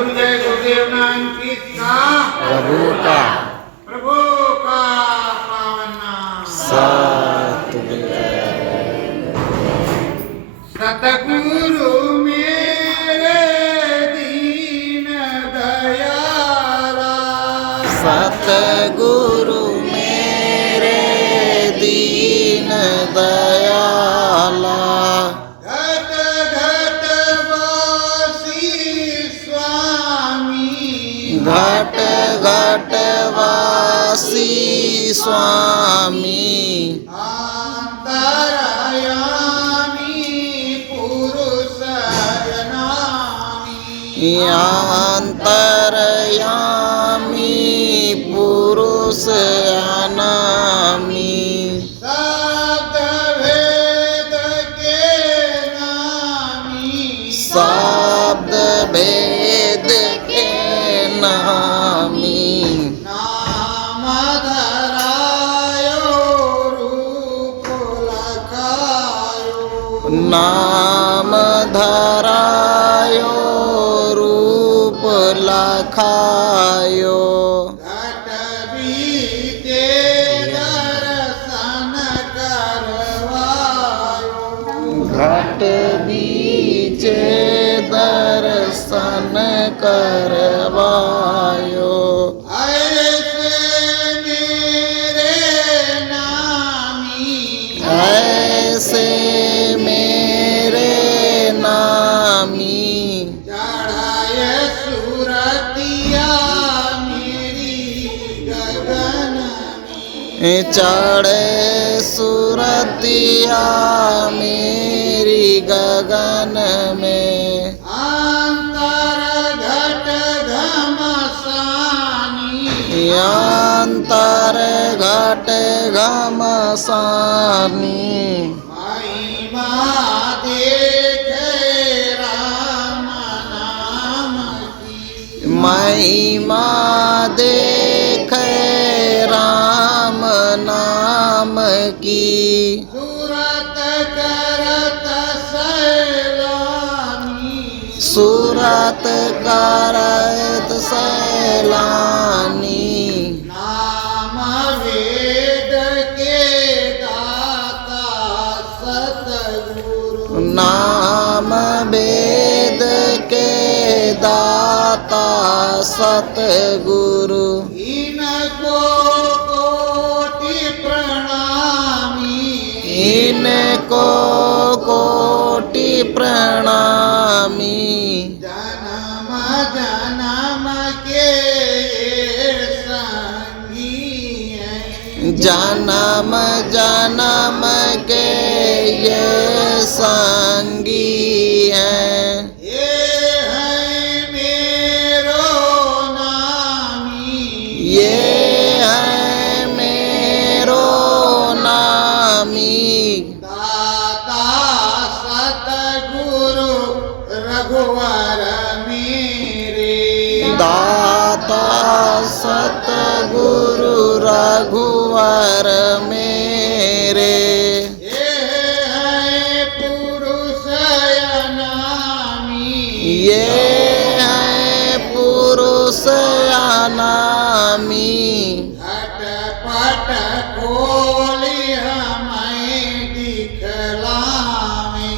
गुरुजय गुरुदेव नानकित का प्रभु का पावन नाम। सतगुरु मेरे दीन दयाला, सतगुरु मेरे दीन दयाला, घट घट वासी स्वामी, घट घट वासी स्वामी, अंतरयामी पुरुष नामी, अंतरयामी पुरुष अनामी, शब्द भेद के नामी, शब्द भेद के नामी, नाम धरायो रूप लखायो, नाम धरायो रूप लखायो, घट बीते दर्शन करवायो, घट बीचे दर्शन करवायो, ऐसे मेरे नामी, ऐसे मेरे नामी, चढ़ाए सुरतिया मेरी गगन में, चढ़े सुरतिया मेरी गगन में, अंतर घट घमसानी, अंतर घट घमसानी, महिमा देखे राम नाम की, महिमा देखे राम नाम की, सूरत करत सैलानी, सूरत करत सैलानी, नाम वेद के दाता सतगुरु, नाम वेद के दाता सतगुरु, इनको कोटि प्रणामी, इनको कोटि प्रणामी, जन्म जन्म के संगी हैं, जन्म जन्म के ये संगी हैं, ये है मेरो नामी, ये है मेरो नामी, दाता सतगुरु रघुवर मेरे, दाता सतगुरु रघुवर मेरे, ये है पुरुष अनामी, ये है पुरुष अनामी, झटपट खोली हमें दिखलावे,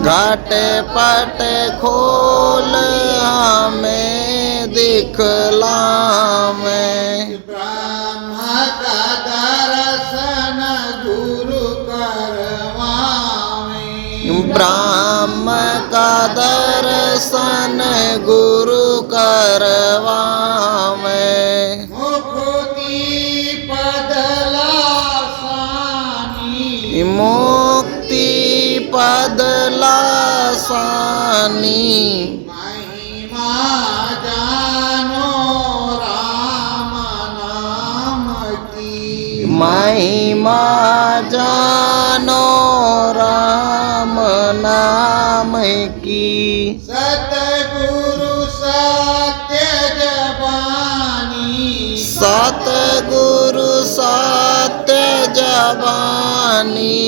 घट पट खोल हमें दिखलावे, ब्रह्म का दर्शन गुरु करवावे, ब्रह्म का दर्शन गुरु करवावे, मुक्ति पदलासानी, मुक्ति पद लासानी, महिमा जानो राम नाम की, महिमा जानो राम नाम की, सतगुरु सत्य जबानी, सतगुरु सत्य जबानी,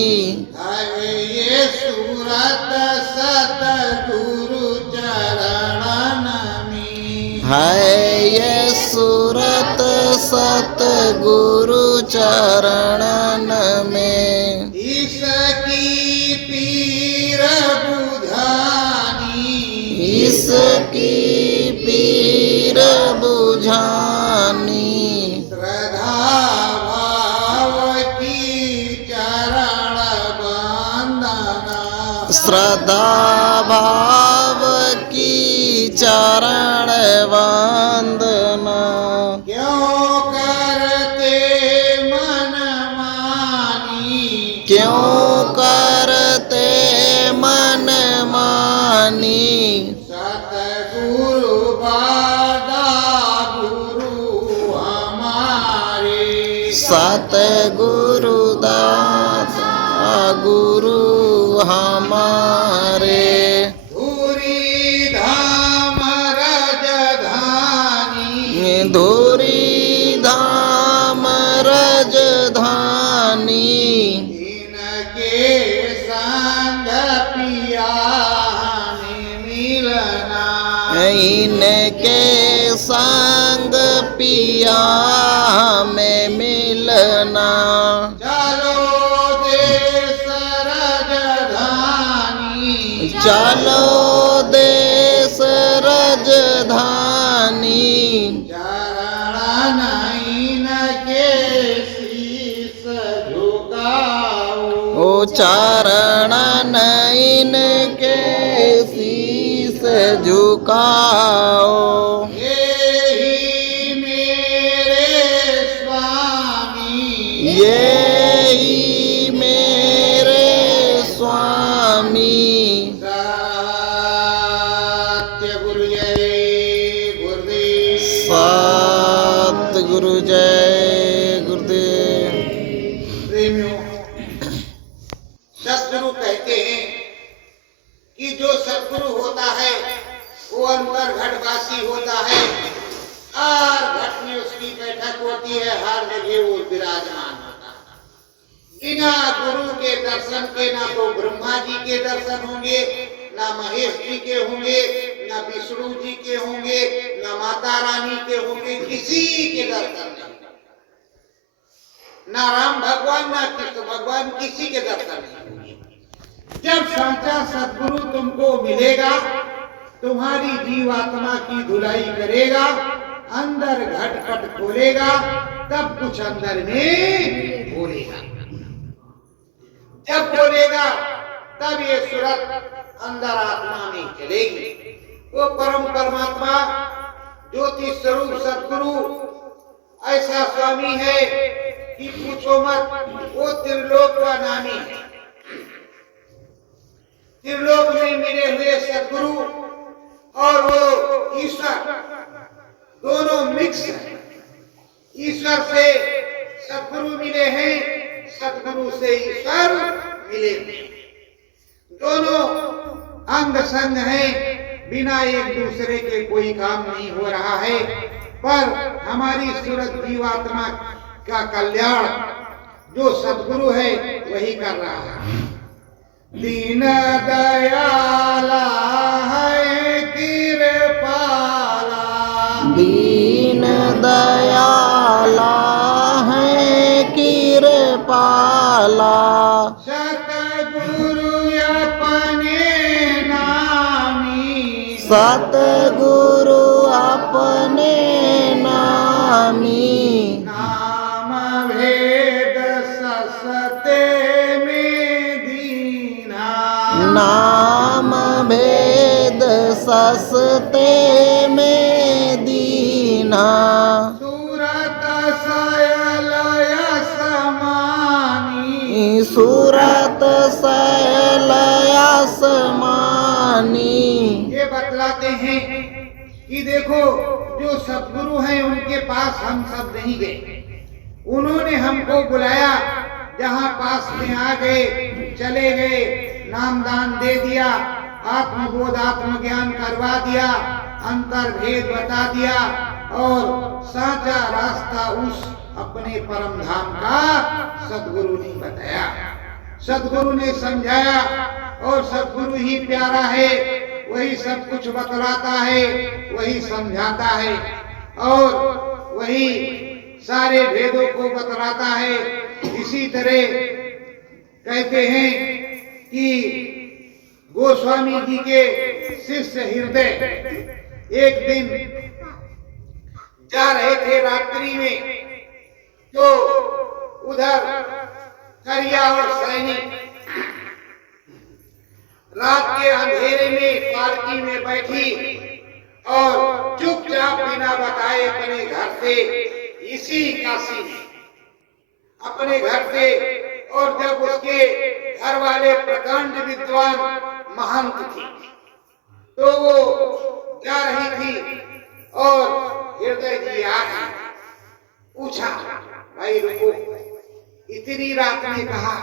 ये सूरत सतगुरु चरणन में, है ये सूरत सतगुरु चरणन में। इसकी पीर बुझानी, इसकी पीर बुझानी। श्रद्धा भाव की चरण वंदना, श्रद्धा भाव की चरण वंदना। क्यों करते मन मानी, क्यों करते मन मानी। सतगुरु बादा गुरु हमारे, सतगुरु दाता गुरु हमारे। धूरी धाम रजधानी, धूरी धाम रजधानी। इनके संग पिया हमें मिलना, इनके संग पिया में मिलना। चलो देश रजधानी, चलो देश रजधानी। चरण इनके शीस झुकाओ, ओ चरण इनके शीस झुकाओ। यही मेरे स्वामी, ये मेरे स्वामी। सत्य गुरु जय गुरुदेव। सतगुरु जय गुरुदेव। प्रेमियों, सतगुरु कहते हैं कि जो सतगुरु होता है वो अंतर घटवासी होता है और घट में उसकी बैठक होती है, हर जगह वो विराजमान होता है। बिना गुरु के दर्शन के ना तो ब्रह्मा जी के दर्शन होंगे, ना महेश जी के होंगे, ना विष्णु जी के होंगे, ना माता रानी के होंगे, किसी के दर्शन नहीं। ना राम भगवान ना कृष्ण भगवान, किसी के दर्शन नहीं। जब साचा सतगुरु तुमको मिलेगा, तुम्हारी जीवात्मा की धुलाई करेगा, अंदर घटपट खोलेगा, तब कुछ अंदर में बोलेगा। जब बोलेगा तब ये सूरत अंदर आत्मा में चलेगी। वो परम परमात्मा ज्योति स्वरूप सतगुरु ऐसा स्वामी है कि पूछो मत। वो त्रिलोक का नामी है। त्रिलोक में मिले हुए सतगुरु और वो ईश्वर दोनों मिक्स है। ईश्वर से सतगुरु मिले हैं, सतगुरु से ईश्वर मिले हैं। दोनों अंग संग हैं, बिना एक दूसरे के कोई काम नहीं हो रहा है। पर हमारी सूरत जीवात्मा का कल्याण जो सतगुरु है वही कर रहा है। दीन दयाला है कृपाला, दीन दयाला है कृपाला। सतगुरु अपने नामी, सतगुरु अपने नामी। नाम भेद ससते में दीना, नाम भेद ससते में दीना। सूरत सयलय समानी, सूरत सैलया समानी। ये बतलाते हैं कि देखो जो सतगुरु हैं उनके पास हम सब नहीं गए। उन्होंने हमको बुलाया, जहाँ पास में आ गए, चले गए, नाम दान दे दिया, आत्मबोध आत्मज्ञान करवा दिया, अंतर भेद बता दिया और साचा रास्ता उस अपने परम धाम का सतगुरु ने बताया, सतगुरु ने समझाया। और सतगुरु ही प्यारा है, वही सब कुछ बतलाता है, वही समझाता है और वही सारे भेदों को बतलाता है। इसी तरह कहते हैं कि गोस्वामी जी के शिष्य हृदय एक दिन जा रहे थे रात्रि में, तो उधर करिया और सैनिक रात के अंधेरे में पालकी में बैठी और चुपचाप बिना बताए अपने घर से, इसी काशी में अपने घर से, और जब उसके घर वाले प्रकांड विद्वान महंत थी तो वो जा रही थी और हृदय जी आ गए। पूछा, भाई रुको, इतनी रात में कहा?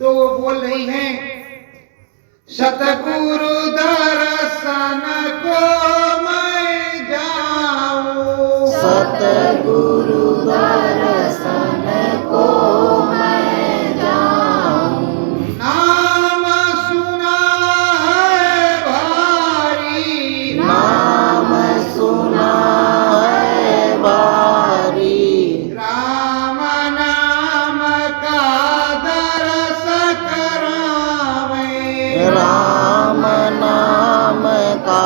तो वो बोल रही हैं, सतगुरु दर्शन को मैं जाऊं, सतगुरु दर्शन को मैं जाऊं, नाम सुना है भारी, नाम सुना है भारी, राम नाम का दरस करावे, राम नाम का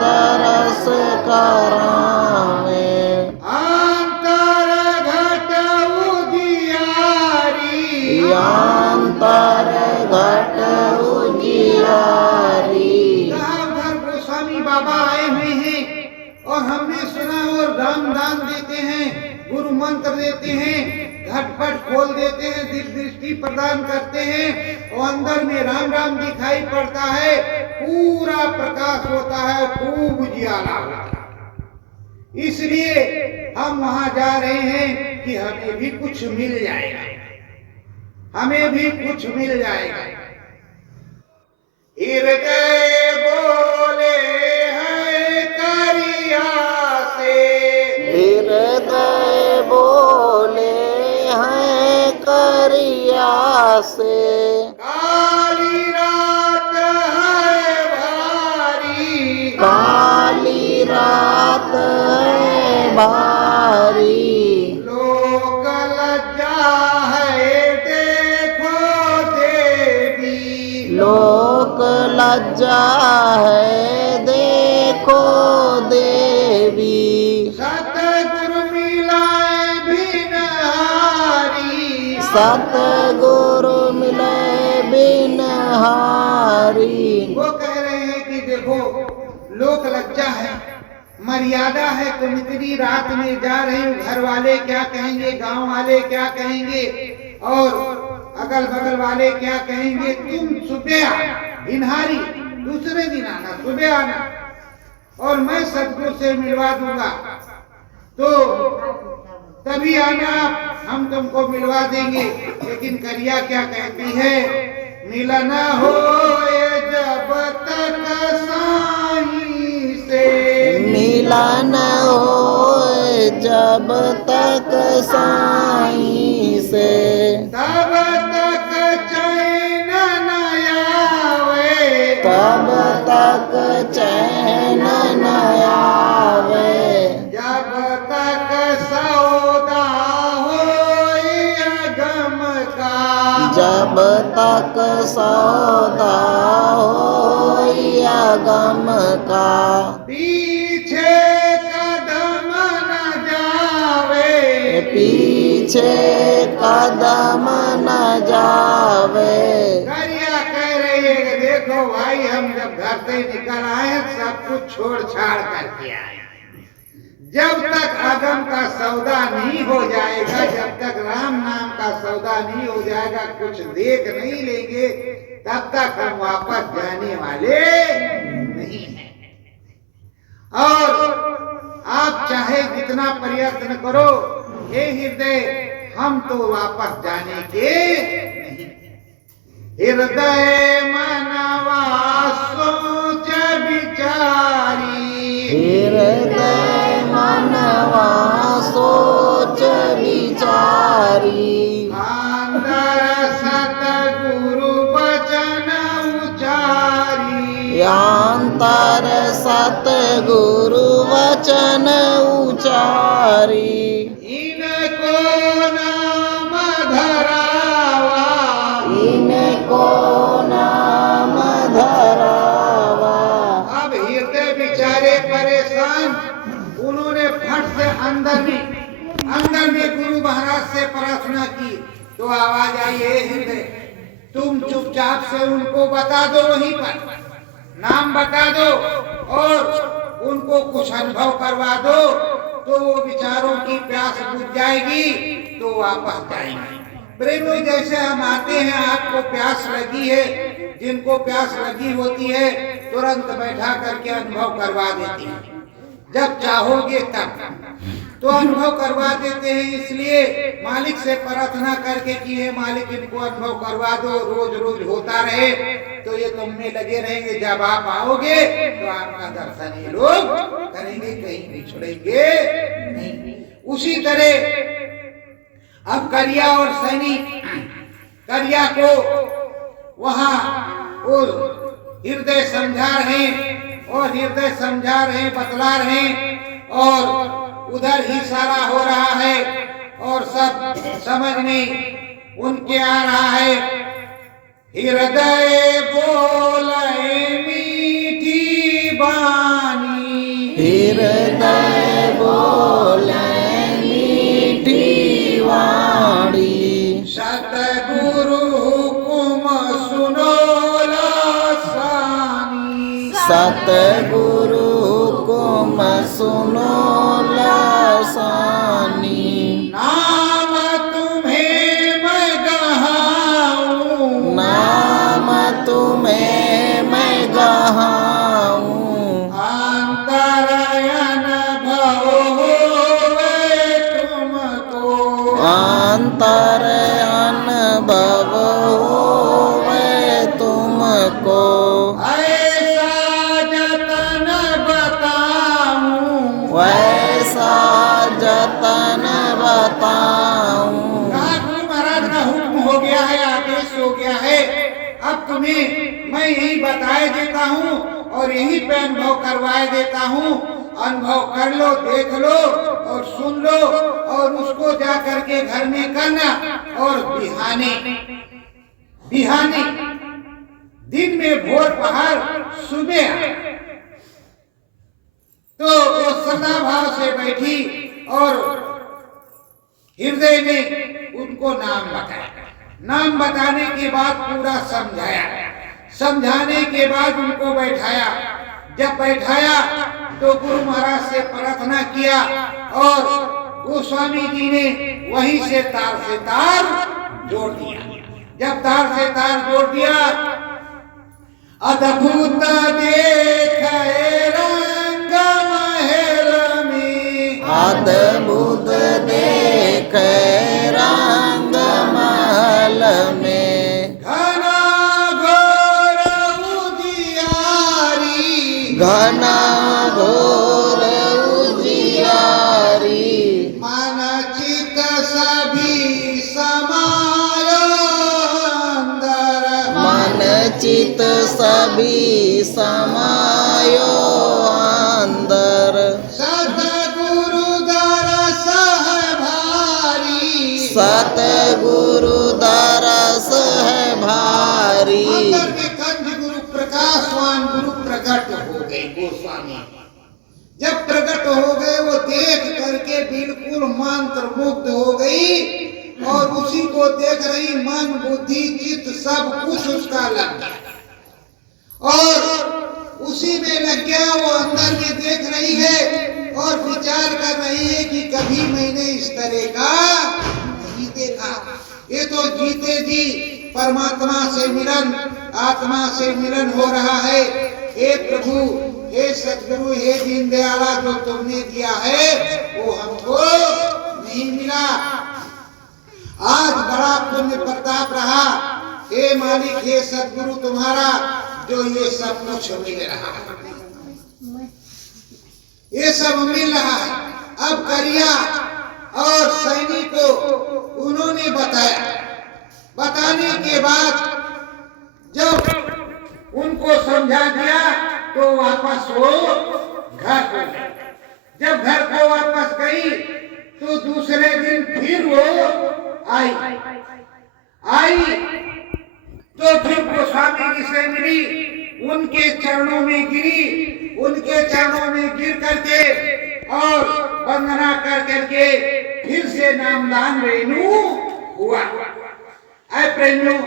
दरस करावे, अंतर घट उजियारी, अंतर घट उजियारी। उधर गोस्वामी बाबा आए हुए हैं और हमने सुना और दान दान देते हैं, गुरु मंत्र देते हैं, घटपट खोल देते हैं, दिव्य दृष्टि प्रदान करते हैं और अंदर में राम राम दिखाई पड़ता है, पूरा प्रकाश होता है, खूब उजियारा होता है। इसलिए हम वहां जा रहे हैं कि हमें भी कुछ मिल जाएगा, हमें भी कुछ मिल जाएगा। हृदय बोले हैं करिया से, हृदय बोले हैं करिया से, काली रात है भारी, काली रात है भारी, लोक लज्जा है देखो देवी, लोक लज्जा है देखो देवी, सतगुरु मिलाए बिन हारी, सतगुरु मिले बिन हारी। वो कह रहे हैं कि देखो लोक लज्जा है, मर्यादा है, तुम इतनी रात में जा रहे हो, घर वाले क्या कहेंगे, गांव वाले क्या कहेंगे और अगल बगल वाले क्या कहेंगे, तुम सुबह भिनहारी, दूसरे दिन आना, सुबह आना और मैं सतगुरु से मिलवा दूंगा, तो तभी आना, हम तुमको मिलवा देंगे। लेकिन करिया क्या कहती है, मिलन हो जब तक साईं से, मिलन होए जब तक साईं से, तब तक चैन न आवे, तब तक चैन न आवे, जब तक सौदा होई अगम का, जब तक सौदा होई अगम का, पीछे कदम न जावे, पीछे कदम न जावे। करिया कह रही है कि देखो भाई, हम जब घर से निकल आए सब कुछ छोड़ छाड़ करके आए, जब तक आगम का सौदा नहीं हो जाएगा, जब तक राम नाम का सौदा नहीं हो जाएगा, कुछ देख नहीं लेंगे, तब तक हम वापस जाने वाले नहीं हैं। और आप चाहे जितना प्रयत्न करो, हे हृदय, हम तो वापस जाने के नहीं। हृदय मनवा सोच विचारी, हृदय मनवा सोच विचारी, अंदर सतगुरु बचन उचारी, या वचन उचारी इनको नाम धरावा, इनको नाम धरावा। अब हृदय बेचारे परेशान, उन्होंने फट से अंदर में गुरु महाराज से प्रार्थना की। तो आवाज आई, हे हृदय, तुम चुपचाप से उनको बता दो, वहीं पर नाम बता दो और उनको कुछ अनुभव करवा दो, तो वो विचारों की प्यास बुझ जाएगी, तो वापस जाएंगे। प्रेमी, जैसे हम आते हैं, आपको प्यास लगी है, जिनको प्यास लगी होती है तुरंत बैठा करके अनुभव करवा देती है। जब चाहोगे तब तो अनुभव करवा देते हैं। इसलिए मालिक से प्रार्थना करके कि हे मालिक, इनको अनुभव करवा दो, रोज रोज होता रहे, तो ये तुम में लगे रहेंगे। जब आप आओगे तो आपका दर्शन ये लोग करेंगे, कहीं भी छोड़ेंगे नहीं। उसी तरह अब करिया और सैनी, करिया को वहां वो हृदय समझा रहे और हृदय समझा रहे, बतला रहे, और उधर ही सारा हो रहा है और सब समझ में उनके आ रहा है। हृदय बोले मीठी बानी, हृदय बोले मीठी वाणी, सतगुरु हुकुम सुनो लासानी, सतगुरु हुकुम सुनो लासानी। नाम तुम्हें मैं गहाऊं, नाम तुम्हें मैं गहाऊं, अंतरयन भव होवे तुमको, अंतर अनुभव होवे तुमको। ऐसा जतन बताऊं, वैसा जतन बताऊं। गुरु महाराज का हुक्म हो गया है, आदेश हो गया है। अब तुम्हें मैं यही बताए देता हूँ और यही पे अनुभव करवाए देता हूँ। अनुभव कर लो, देख लो और सुन लो, और उसको जा करके घर में करना। और बिहाने बिहाने दिन में भोर पहाड़ सुबह तो वो सदा भाव से बैठी और हृदय ने उनको नाम बताया। नाम बताने के बाद पूरा समझाया, समझाने के बाद उनको बैठाया। जब बैठाया तो गुरु महाराज से प्रार्थना किया और गोस्वामी जी ने वहीं से तार जोड़ दिया। जब तार से तार जोड़ दिया, अद्भुत देखे रंग महल में, अद्भुत देखे रंग महल में, घना घोर उजियारी, घना घोर उजियारी, मन चित सभी समायो अंदर, मन चित सभी समायो अंदर, सतगुरु दरस है भारी, सतगुरु दरस है भारी। अंदर के कंठ गुरु प्रकाशवान गुरु प्रकट हो गए। गोस्वामी जब प्रकट हो गए, वो देख करके बिल्कुल मंत्र मुग्ध हो गई और उसी को देख रही, मन बुद्धि चित्त सब कुछ उसका लग गया और उसी में लग गया। वो अंदर में देख रही है और विचार कर रही है कि कभी मैंने इस तरह का नहीं देखा। ये तो जीते जी परमात्मा से मिलन, आत्मा से मिलन हो रहा है। हे प्रभु, हे सतगुरु, हे दीन दयाला, जो तुमने दिया है वो हमको नहीं मिला। आज बड़ा पुण्य प्रताप रहा, हे मालिक, हे सतगुरु तुम्हारा, जो ये सब कुछ मिल रहा है, ये सब मिल रहा है। अब करिया और सैनी को उन्होंने बताया। बताने के बाद जब उनको समझा दिया तो वापस वो घर हो गए। जब घर को वापस गई तो दूसरे दिन फिर वो आई तो फिर वो स्वामी जी से मिली, उनके चरणों में गिरी, उनके चरणों में गिर करके और वंदना कर करके फिर से नामदान रेणु हुआ। ऐ प्रेमियों,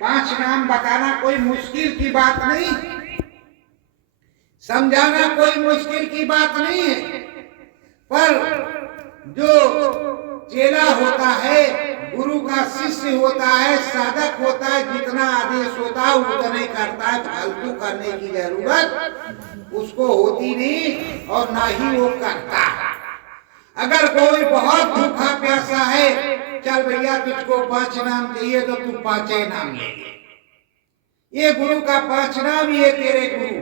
5 नाम बताना कोई मुश्किल की बात नहीं, समझाना कोई मुश्किल की बात नहीं है, पर जो चेला होता है, गुरु का शिष्य होता है, साधक होता है, जितना आदेश होता है उतने करता है, फालतू करने की जरूरत उसको होती नहीं और ना ही वो करता। अगर कोई बहुत भूखा प्यासा है, चल भैया तुझको 5 नाम चाहिए तो तू 5 नाम ले, ये गुरु का 5 नाम, ये तेरे गुरु।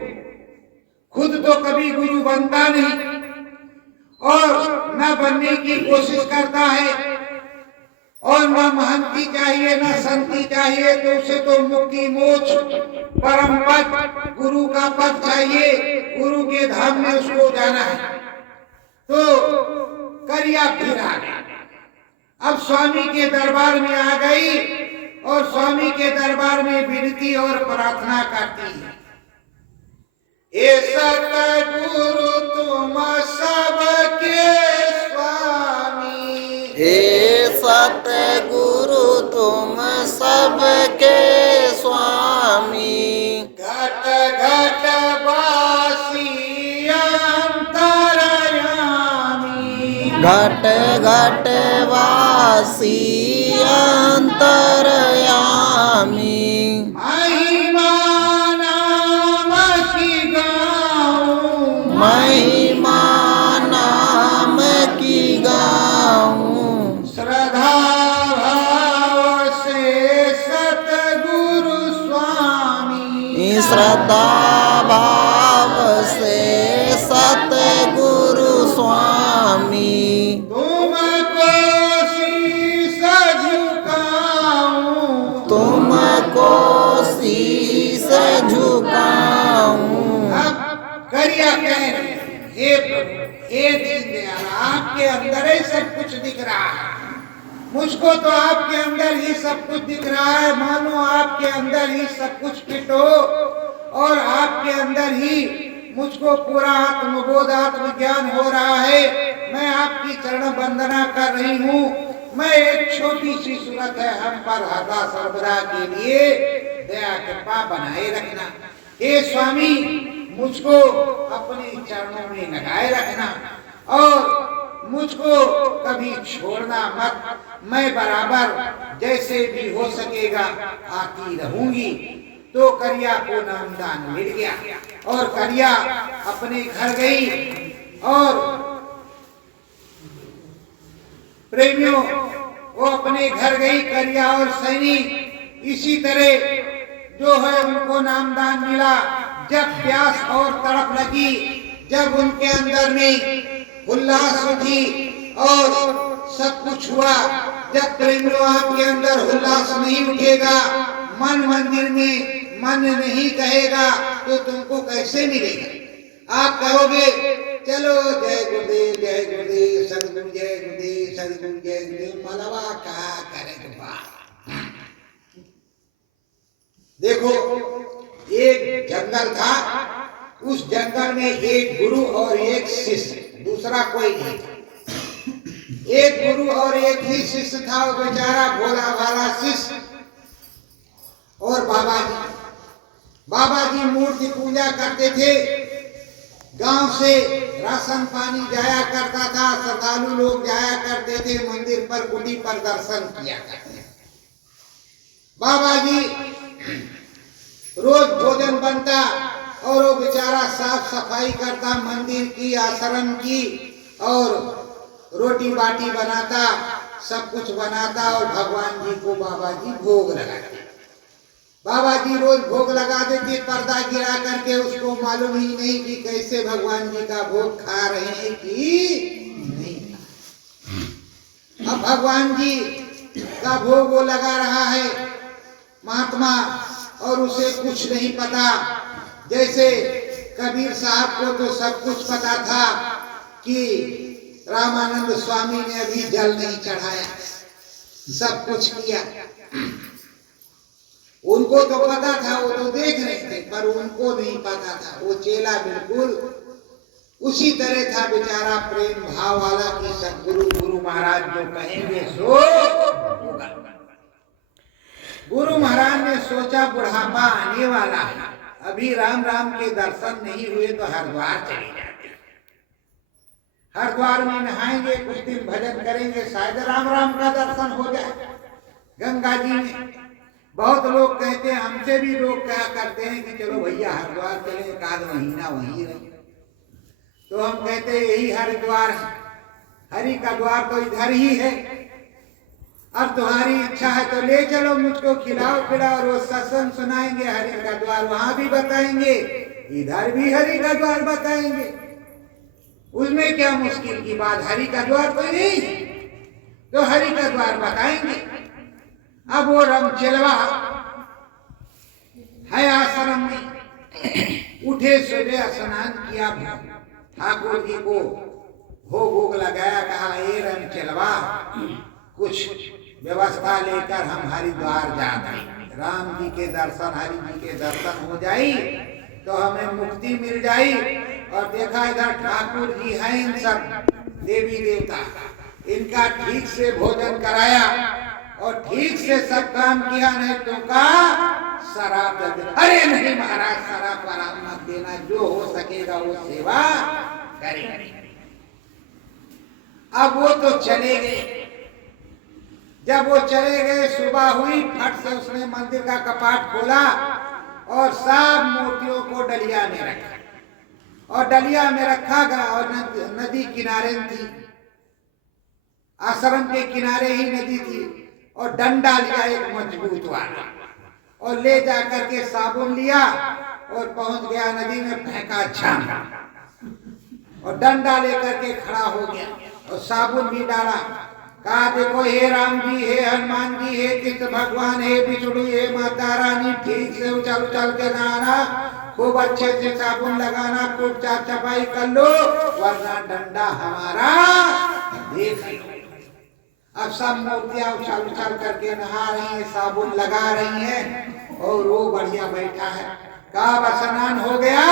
खुद तो कभी गुरु बनता नहीं और न बनने की कोशिश करता है, और न महंती चाहिए न संती चाहिए, तो उसे तो मुक्ति मोक्ष परम पद गुरु का पद चाहिए, गुरु के धाम में उसको जाना है। तो करिया फिर आ गया, अब स्वामी के दरबार में आ गई और स्वामी के दरबार में विनती और प्रार्थना करती है, हे सतगुरु तुम सबके स्वामी, हे सतगुरु तुम सबके स्वामी, घट घट वासी अंतर्यामी, घट घट वासी अंतर्यामी, महिमा नाम की गाऊं, महिमा नाम की गाऊं, श्रद्धा भाव से सतगुरु स्वामी, श्रद्धा भाव से सतगुरु स्वामी, तुमको शीश झुकाऊं, तुमको शीश झुकाऊं। अब करिया कह रहे हैं, हे प्रभु, हे दीनदयाल, आपके अंदर ही सब कुछ दिख रहा है, मुझको तो आपके अंदर ही सब कुछ दिख रहा है, मानो आपके अंदर ही सब कुछ फिट हो और आपके अंदर ही मुझको पूरा आत्मबोध आत्म ज्ञान हो रहा है। मैं आपकी चरण वंदना कर रही हूँ। मैं एक छोटी सी सूरत है, हम पर सदा सर्वदा के लिए दया कृपा बनाए रखना। हे स्वामी, मुझको अपने चरणों में लगाए रखना और मुझको कभी छोड़ना मत। मैं बराबर जैसे भी हो सकेगा आती रहूंगी। तो करिया को नामदान मिल गया और करिया अपने घर गई। और प्रेमियों, वो अपने घर गई करिया और सैनी। इसी तरह जो है उनको नामदान मिला। जब प्यास और तड़प लगी, जब उनके अंदर में उल्लास उठी और सब कुछ हुआ, जब प्रेमियों आपके अंदर उल्लास नहीं उठेगा, मन मंदिर में मन नहीं कहेगा, तो तुमको कैसे मिलेगा। आप कहोगे चलो जय गुरुदेव जय गुरुदेव, सदगुरु जय गुरुदेव सदगुरु जय गुरुदेव, मलवा क्या करेगा। देखो, एक जंगल था, उस जंगल में एक गुरु और एक शिष्य, दूसरा कोई नहीं था। एक गुरु और एक ही शिष्य था, वो बेचारा भोला भाला शिष्य। और बाबा जी मूर्ति पूजा करते थे। गांव से राशन पानी जाया करता था, श्रद्धालु लोग जाया करते थे मंदिर पर, कुटी पर दर्शन किया करते। बाबा जी रोज भोजन बनता और वो बेचारा साफ सफाई करता मंदिर की, आश्रम की, और रोटी बाटी बनाता, सब कुछ बनाता और भगवान जी को बाबा जी भोग लगाते। बाबा जी रोज भोग लगा देते, पर्दा गिरा करके। उसको मालूम ही नहीं कि कैसे भगवान जी का भोग खा रहे हैं कि नहीं। अब भगवान जी का भोग वो लगा रहा है महात्मा, और उसे कुछ नहीं पता। जैसे कबीर साहब को तो सब कुछ पता था, कि रामानंद स्वामी ने अभी जल नहीं चढ़ाया, सब कुछ किया। उनको तो पता था, वो तो देख रहे थे, पर उनको नहीं पता था। वो चेला बिल्कुल उसी तरह था बेचारा, प्रेम भाव वाला कि सदगुरु गुरु महाराज जो कहेंगे सो होगा। गुरु महाराज ने सोचा बुढ़ापा आने वाला है, अभी राम राम के दर्शन नहीं हुए तो हरिद्वार चले जाते, हरिद्वार में नहाएंगे, कुछ दिन भजन करेंगे, शायद राम राम का दर्शन हो जाए। गंगा जी में बहुत लोग कहते हैं, हमसे भी लोग क्या करते हैं कि चलो भैया हरिद्वार चले, एक आध महीना वहीं रहे। तो हम कहते हैं यही हरिद्वार है, हरि का द्वार तो इधर ही है। अब तुम्हारी इच्छा है तो ले चलो, मुझको खिलाओ पिलाओ, रोज सत्संग सुनाएंगे, हरि का द्वार वहां भी बताएंगे, इधर भी हरि का द्वार बताएंगे। उसमें क्या मुश्किल की बात, हरि का द्वार तो यही है, तो हरि का द्वार बताएंगे। अब वो रमचेलवा है आश्रम में, उठे सुबह स्नान किया, ठाकुर जी को भोग लगाया, कहा ए रमचेलवा कुछ व्यवस्था लेकर हम हरिद्वार जाते, राम जी के दर्शन, हरि जी के दर्शन हो जाई तो हमें मुक्ति मिल जाई। और देखा इधर ठाकुर जी हैं, इन सब देवी देवता, इनका ठीक से भोजन कराया और ठीक से सब काम किया, नहीं तो का शराब दे देना। अरे नहीं महाराज, शराब वराब मत देना, जो हो सकेगा वो सेवा करेंगे। अब वो तो चले गए। जब वो चले गए, सुबह हुई, फट से उसने मंदिर का कपाट खोला और सब मूर्तियों को डलिया में रखा, और डलिया में रखा गया। और नदी किनारे थी, आश्रम के किनारे ही नदी थी, और डंडा लिया एक मजबूत वाला, और ले जाकर के साबुन लिया और पहुंच गया नदी में, फेंका झाम, और डंडा लेकर के खड़ा हो गया और साबुन भी डाला। कहा देखो हे राम जी, हे हनुमान जी, हे कृष्ण भगवान, हे बिछुड़ी, हे माता रानी, ठीक से उछल उछल के नहाना, खूब अच्छे से साबुन लगाना, खूब साफ सफाई कर लो, वरना डंडा हमारा देख लो। अब सब मूर्तियां उछल उछल करके नहा रही हैं, साबुन लगा रही हैं, और वो बढ़िया बैठा है। कहा स्नान हो गया,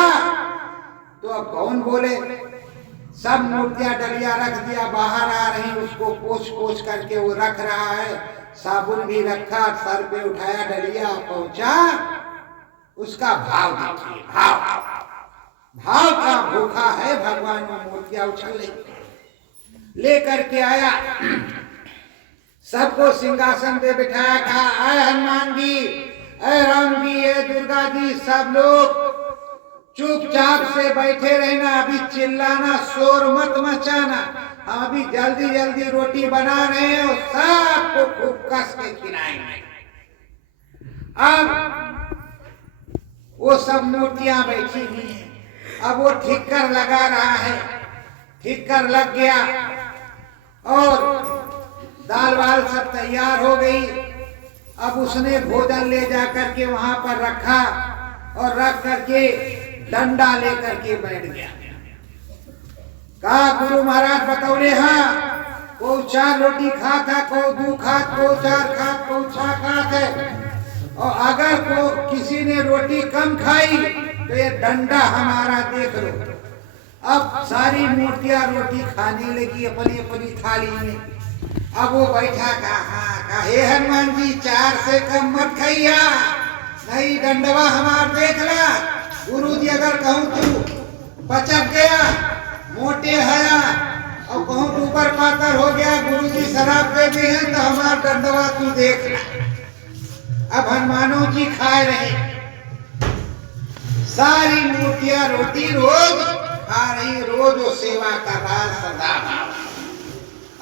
तो अब कौन बोले। सब मूर्तियां डलिया रख दिया, बाहर आ रही, उसको पोछ पोछ करके वो रख रहा है, साबुन भी रखा, सर पे उठाया, डलिया पहुंचा। उसका भाव देखिए, भाव भाव का भूखा है भगवान में। मूर्तियां उछल रही, लेकर के आया, सबको सिंहासन पे बिठाया। कहा आए हनुमान जी, अरे राम जी, ये दुर्गा जी, सब लोग चुपचाप से बैठे रहना, अभी चिल्लाना, शोर मत मचाना, हम अभी जल्दी जल्दी रोटी बना रहे हैं और सबको खूब कस के खिलाएंगे। अब वो सब मूर्तियां बैठी हुई हैं, अब वो ठिक्कर लगा रहा है, ठिक्कर लग गया और दाल वाल सब तैयार हो गई। अब उसने भोजन ले जाकर के वहां पर रखा, और रख करके डंडा लेकर के बैठ गया। कहा गुरु महाराज बतौले हाँ, को 4 रोटी खाता, को 2 खात, को 4 खात, को 6 खात है, और अगर को किसी ने रोटी कम खाई तो ये डंडा हमारा देख लो। अब सारी मूर्तियां रोटी खाने लगी अपनी अपनी थाली में। अब वो बैठा, कहा हे हनुमान जी, 4 से कम मत खाइया, नहीं डंडवा हमार देख ला। गुरु जी अगर कहूँ तू पचक गया, मोटे हया, और कहूँ तू ऊपर पातर हो गया, गुरु जी शराब दे दी है, तो हमारा डंडवा तू देख ला। अब हनुमानों जी खाए रहे, सारी मूर्तियां रोटी रोज खा रही, रोज वो सेवा कर रहा सदा।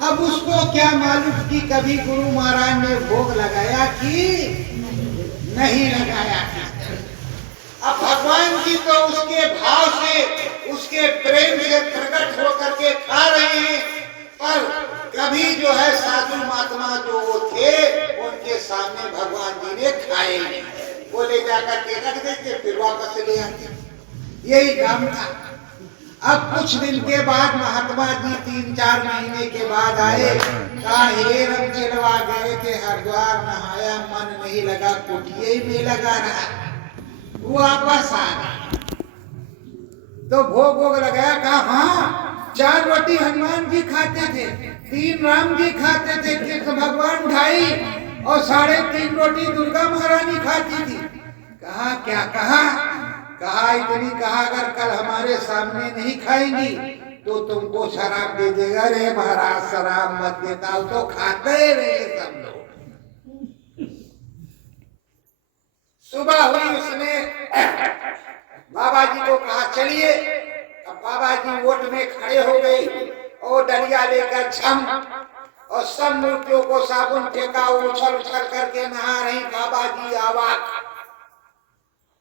अब उसको क्या मालूम कि कभी गुरु महाराज ने भोग लगाया कि नहीं लगाया। अब भगवान जी तो उसके भाव से, उसके प्रेम से प्रकट होकर के खा रहे हैं, पर कभी जो है साधु महात्मा जो वो थे, उनके सामने भगवान जी ने खाए नहीं, वो ले जाकर के रख देते, फिर वापस ले आते। यही काम था। अब कुछ दिन के बाद महात्मा जी 3-4 महीने के बाद आए, कहा हे रम चिलवा गए थे हरिद्वार, नहाया, मन नहीं लगा, कुटिया ही में लगा रहा, वो वापस आ गए। तो भोग वोग लगाया, कहा हाँ 4 रोटी हनुमान जी खाते थे, 3 राम जी खाते थे, कृष्ण भगवान 2.5 और 3.5 रोटी दुर्गा महारानी खाती थी। कहा क्या कहा? कहा इतनी, कहा अगर कल हमारे सामने नहीं खाएंगी तो तुमको शराब दे देगा। रे महाराज शराब मत देता, तो खाते रहे सब लोग। सुबह हुई, उसने बाबा जी को कहा चलिए। अब बाबा जी ओट में खड़े हो गए और डलिया लेकर छम, और सब मूर्तियों को साबुन फेंका, उछल उछल करके नहा रही। बाबा जी आवाज,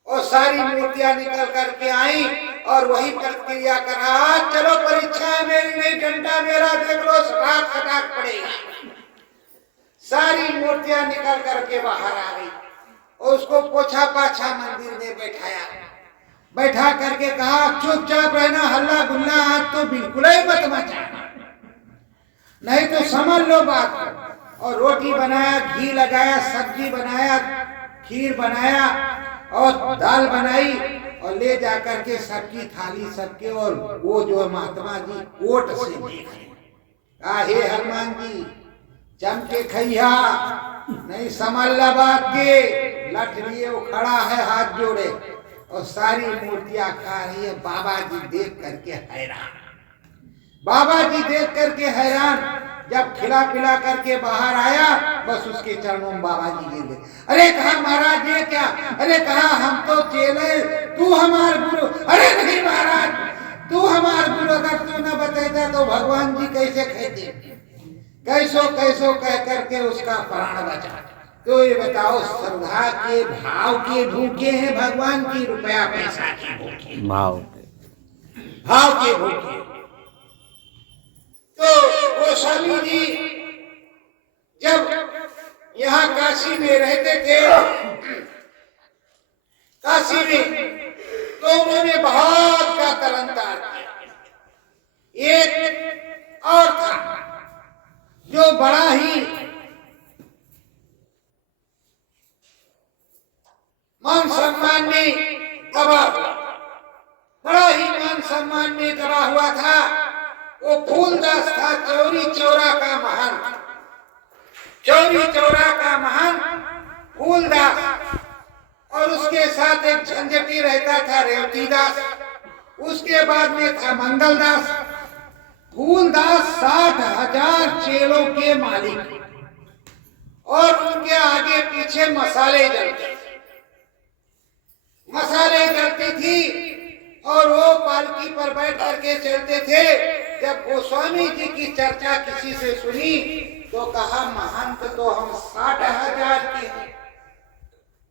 और सारी मूर्तियां निकल करके आई और वही प्रक्रिया करा। चलो परीक्षा है मेरी नहीं, डंडा मेरा देख लो, सटाक सटाक पड़ेगा। सारी मूर्तियां निकल करके बाहर आ गई और उसको पोछा पाछा मंदिर में बैठाया। बैठा करके कहा चुपचाप रहना, हल्ला गुल्ला आज तो बिल्कुल ही मत मचाना, नहीं तो समझ लो बात। और रोटी बनाया, घी लगाया, सब्जी बनाया, खीर बनाया और दाल बनाई और ले जाकर के सबकी थाली सबके, और वो जो महात्मा जी कोट से देखे, कहा हे हनुमान जी जम के खैया, नहीं समझ ला बात के। लट लिए वो खड़ा है हाथ जोड़े और सारी मूर्तियां खा रही है। बाबा जी देख करके हैरान, बाबा जी देख करके हैरान। जब खिला पिला करके बाहर आया, बस उसके चरणों में बाबा जी गिर गए। अरे कहा महाराज ये क्या? अरे कहा हम तो चेले, तू हमार गुरु। अरे नहीं महाराज, तू हमार गुरु, अगर तू न बताता तो भगवान जी कैसे कहते? कैसो कैसो कह करके उसका प्राण बचा। तो ये बताओ, श्रद्धा के भाव के भूखे हैं भगवान की, रुपया पैसा के भूखे? भाव के भूखे। तो गोस्वामी जी जब यहाँ काशी में रहते थे, काशी में, तो उन्होंने बहुत का तरंतार किया। एक और था जो बड़ा ही मान सम्मान में दबा हुआ, बड़ा ही मान सम्मान में दबा हुआ था। वो फूलदास था, चौरी चौरा का महान, चौरी चौरा का महान फूलदास। और उसके साथ एक झंझटी रहता था रेवतीदास, उसके बाद में था मंगलदास। फूलदास 60,000 चेलों के मालिक, और उनके आगे पीछे मसाले जलते, मसाले जलती थी और वो पालकी पर बैठ करके चलते थे। जब गोस्वामी जी की चर्चा किसी से सुनी तो कहा महंत तो हम 60,000 के हैं,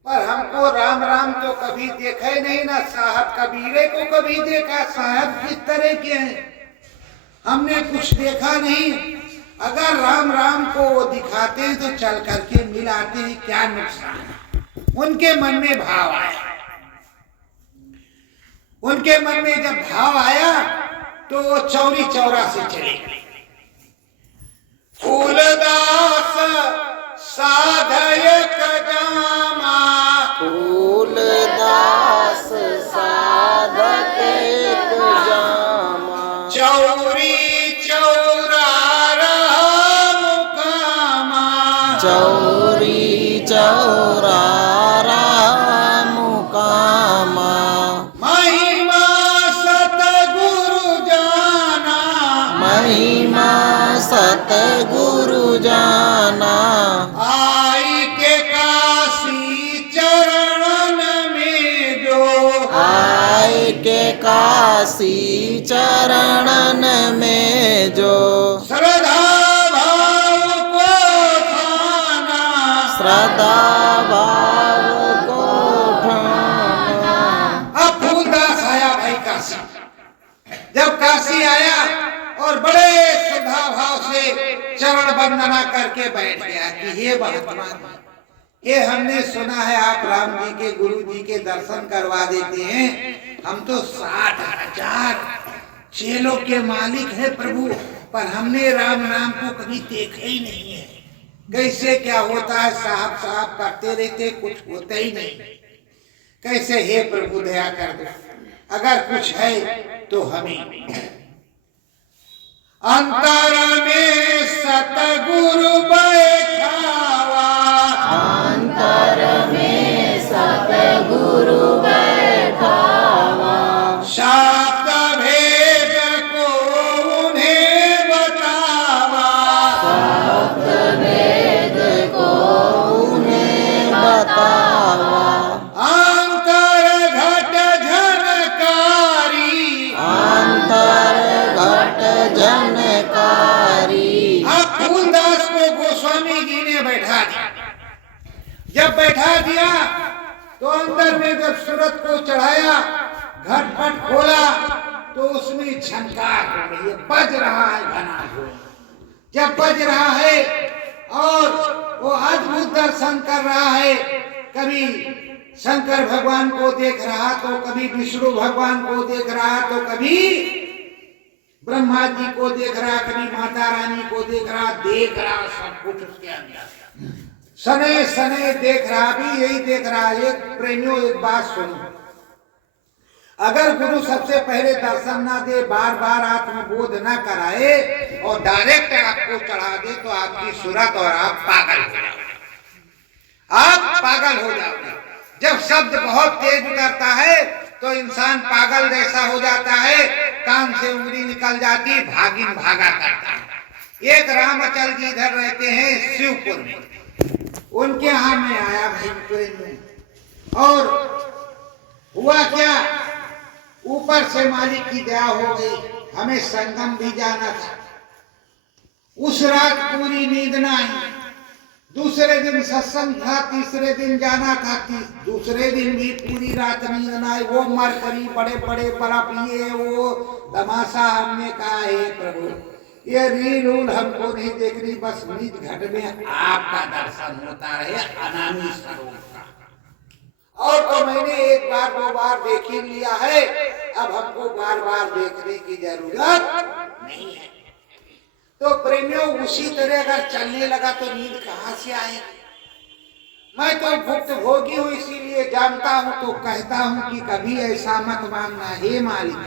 पर हमको राम राम तो कभी देखा ही नहीं, ना साहब कबीरे को कभी देखा। साहब किस तरह के हैं हमने कुछ देखा नहीं। अगर राम राम को वो दिखाते हैं तो चल करके मिलाते हैं, क्या नुकसान। उनके मन में भाव आया, उनके मन में जब भाव आया तो वो चौरी चौरा से चले गए। फूलदास साधयक जामा, फूलदास साधक एक जामा, चौरी चौरा राम कामा, चौरी चौरा राम कामा, महिमा सतगुरु जाना, महिमा सतगुरु जाना, आई के काशी चरणन में जो, आय के काशी चरणन में जो, श्रद्धा भाव को थाना, श्रद्धा भाव को ठाना। अब फूलदास आया भाई काशी। जब काशी आया और बड़े श्रद्धा भाव से चरण वंदना करके बैठ गया कि हे महात्मा, ये हमने सुना है आप राम जी के गुरु जी के दर्शन करवा देते हैं। हम तो 60,000 चेलों के मालिक है प्रभु, पर हमने राम नाम को कभी देखा ही नहीं है। कैसे क्या होता है, साहब साहब करते रहते, कुछ होता ही नहीं। कैसे हे प्रभु दया कर दो, अगर कुछ है तो हमें। अंतर में सतगुरु बैठावा, अंतर में सतगुरु बैठावा, शाक्त भेद को उन्हें बतावा, शाक्त भेद को उन्हें बतावा, अंतर घट झनकारी, अंतर घट जनकारी। अब फूलदास को गोस्वामी जी ने बैठा दिया। जब बैठा दिया तो अंदर में जब सूरत को चढ़ाया, घटपट खोला तो उसमें झनकार हो रही है, बज रहा है घना घोर। जब बज रहा है और वो अद्भुत दर्शन कर रहा है, कभी शंकर भगवान को देख रहा तो कभी विष्णु भगवान को देख रहा तो कभी ब्रह्मा जी को देख रहा, कभी माता रानी को देख रहा सब कुछ उसके अंदर। सने सने देख रहा, भी यही देख रहा। एक प्रेमियों एक बात सुनो, अगर गुरु सबसे पहले दर्शन ना दे, बार बार आत्मबोध ना कराए और डायरेक्ट आपको चढ़ा दे तो आपकी सूरत और आप पागल हो जाओगे, आप पागल हो जाओगे। जब शब्द बहुत तेज उतरता है तो इंसान पागल जैसा हो जाता है, कान से उंगली निकल जाती, भागिन भागा करता है। एक रामचल जी इधर रहते हैं शिवपुर में, उनके यहाँ में आया भाई में, और हुआ क्या, ऊपर से मालिक की दया हो गई, हमें संगम भी जाना था। उस रात पूरी नींद ना आई, दूसरे दिन सत्संग था, तीसरे दिन जाना था, दूसरे दिन भी पूरी रात नींद ना आई। वो मरकरी बड़े बड़े बर्फ लिए, वो तमाशा। हमने कहा हे प्रभु, ये रील उल हमको नहीं देख रही, बस निज घट में आपका दर्शन होता रहे, अनामी स्वरूप का। और तो मैंने एक बार दो बार देख ही लिया है, अब हमको बार बार देखने की जरूरत नहीं है। तो प्रेमियों, उसी तरह अगर चलने लगा तो नींद कहाँ से आएगी। मैं तो भुक्त भोगी हूँ, इसीलिए जानता हूँ, तो कहता हूँ कि कभी ऐसा मत मांगना हे मालिक।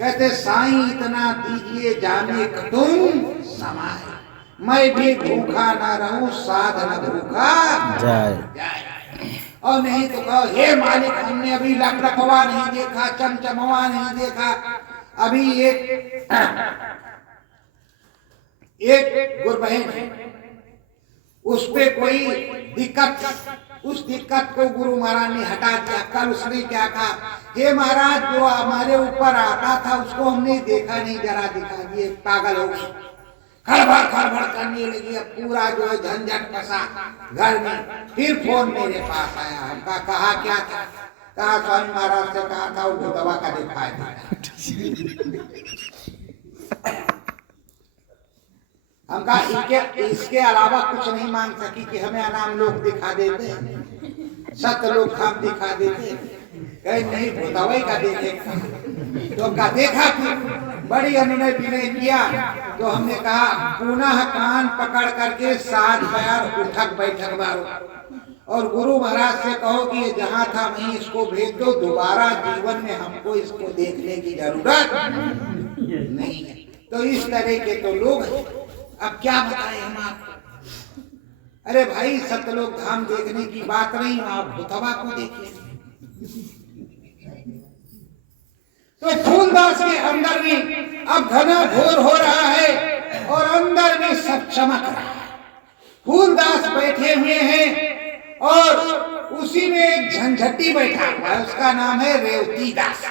कहते साईं इतना दीजिए जाने तुम समाए, मैं भी भूखा ना रहूं, साध न भूखा जाए। और नहीं तो कहो हे मालिक, हमने अभी लखलखवा नहीं देखा, चमचमवा नहीं देखा। अभी एक गुरबहन है, उस पे कोई दिक्कत, उस दिक्कत को गुरु महाराज ने हटा दिया। कल उसने क्या कहा, हे महाराज, जो हमारे ऊपर आता था उसको हमने देखा नहीं, जरा दिखा दिए। पागल हो गई, खड़बड़ करने लगी। अब पूरा जो है झंझट फंसा घर में। फिर फोन मेरे पास आया, हमका कहा क्या था, कहा स्वामी महाराज से कहा था वो दवा का दिखाई दिया। हम कहा इसके अलावा कुछ नहीं मांग सकी कि हमें अनाम लोग दिखा देते, सत लोग हम दिखा देते। कहीं नहीं, वो दवाई का देखेगा। तो का देखा कि बड़ी अनुनय विनय किया, तो हमने कहा पुनः कान पकड़ करके 7 बार उठक बैठक मारो और गुरु महाराज से कहो कि ये जहाँ था वहीं इसको भेज दो, दोबारा जीवन में हमको इसको देखने की जरूरत नहीं है। तो इस तरह के तो लोग हैं। अब क्या बताएं हम आपको। अरे भाई, सतलोक धाम देखने की बात नहीं, आप भूतवा को देखिए। तो फूलदास के अंदर में अब घना घोर हो रहा है और अंदर में सब चमक रहा है। फूलदास बैठे हुए हैं और उसी में एक झंझटी बैठा हुआ है, उसका नाम है रेवती दास।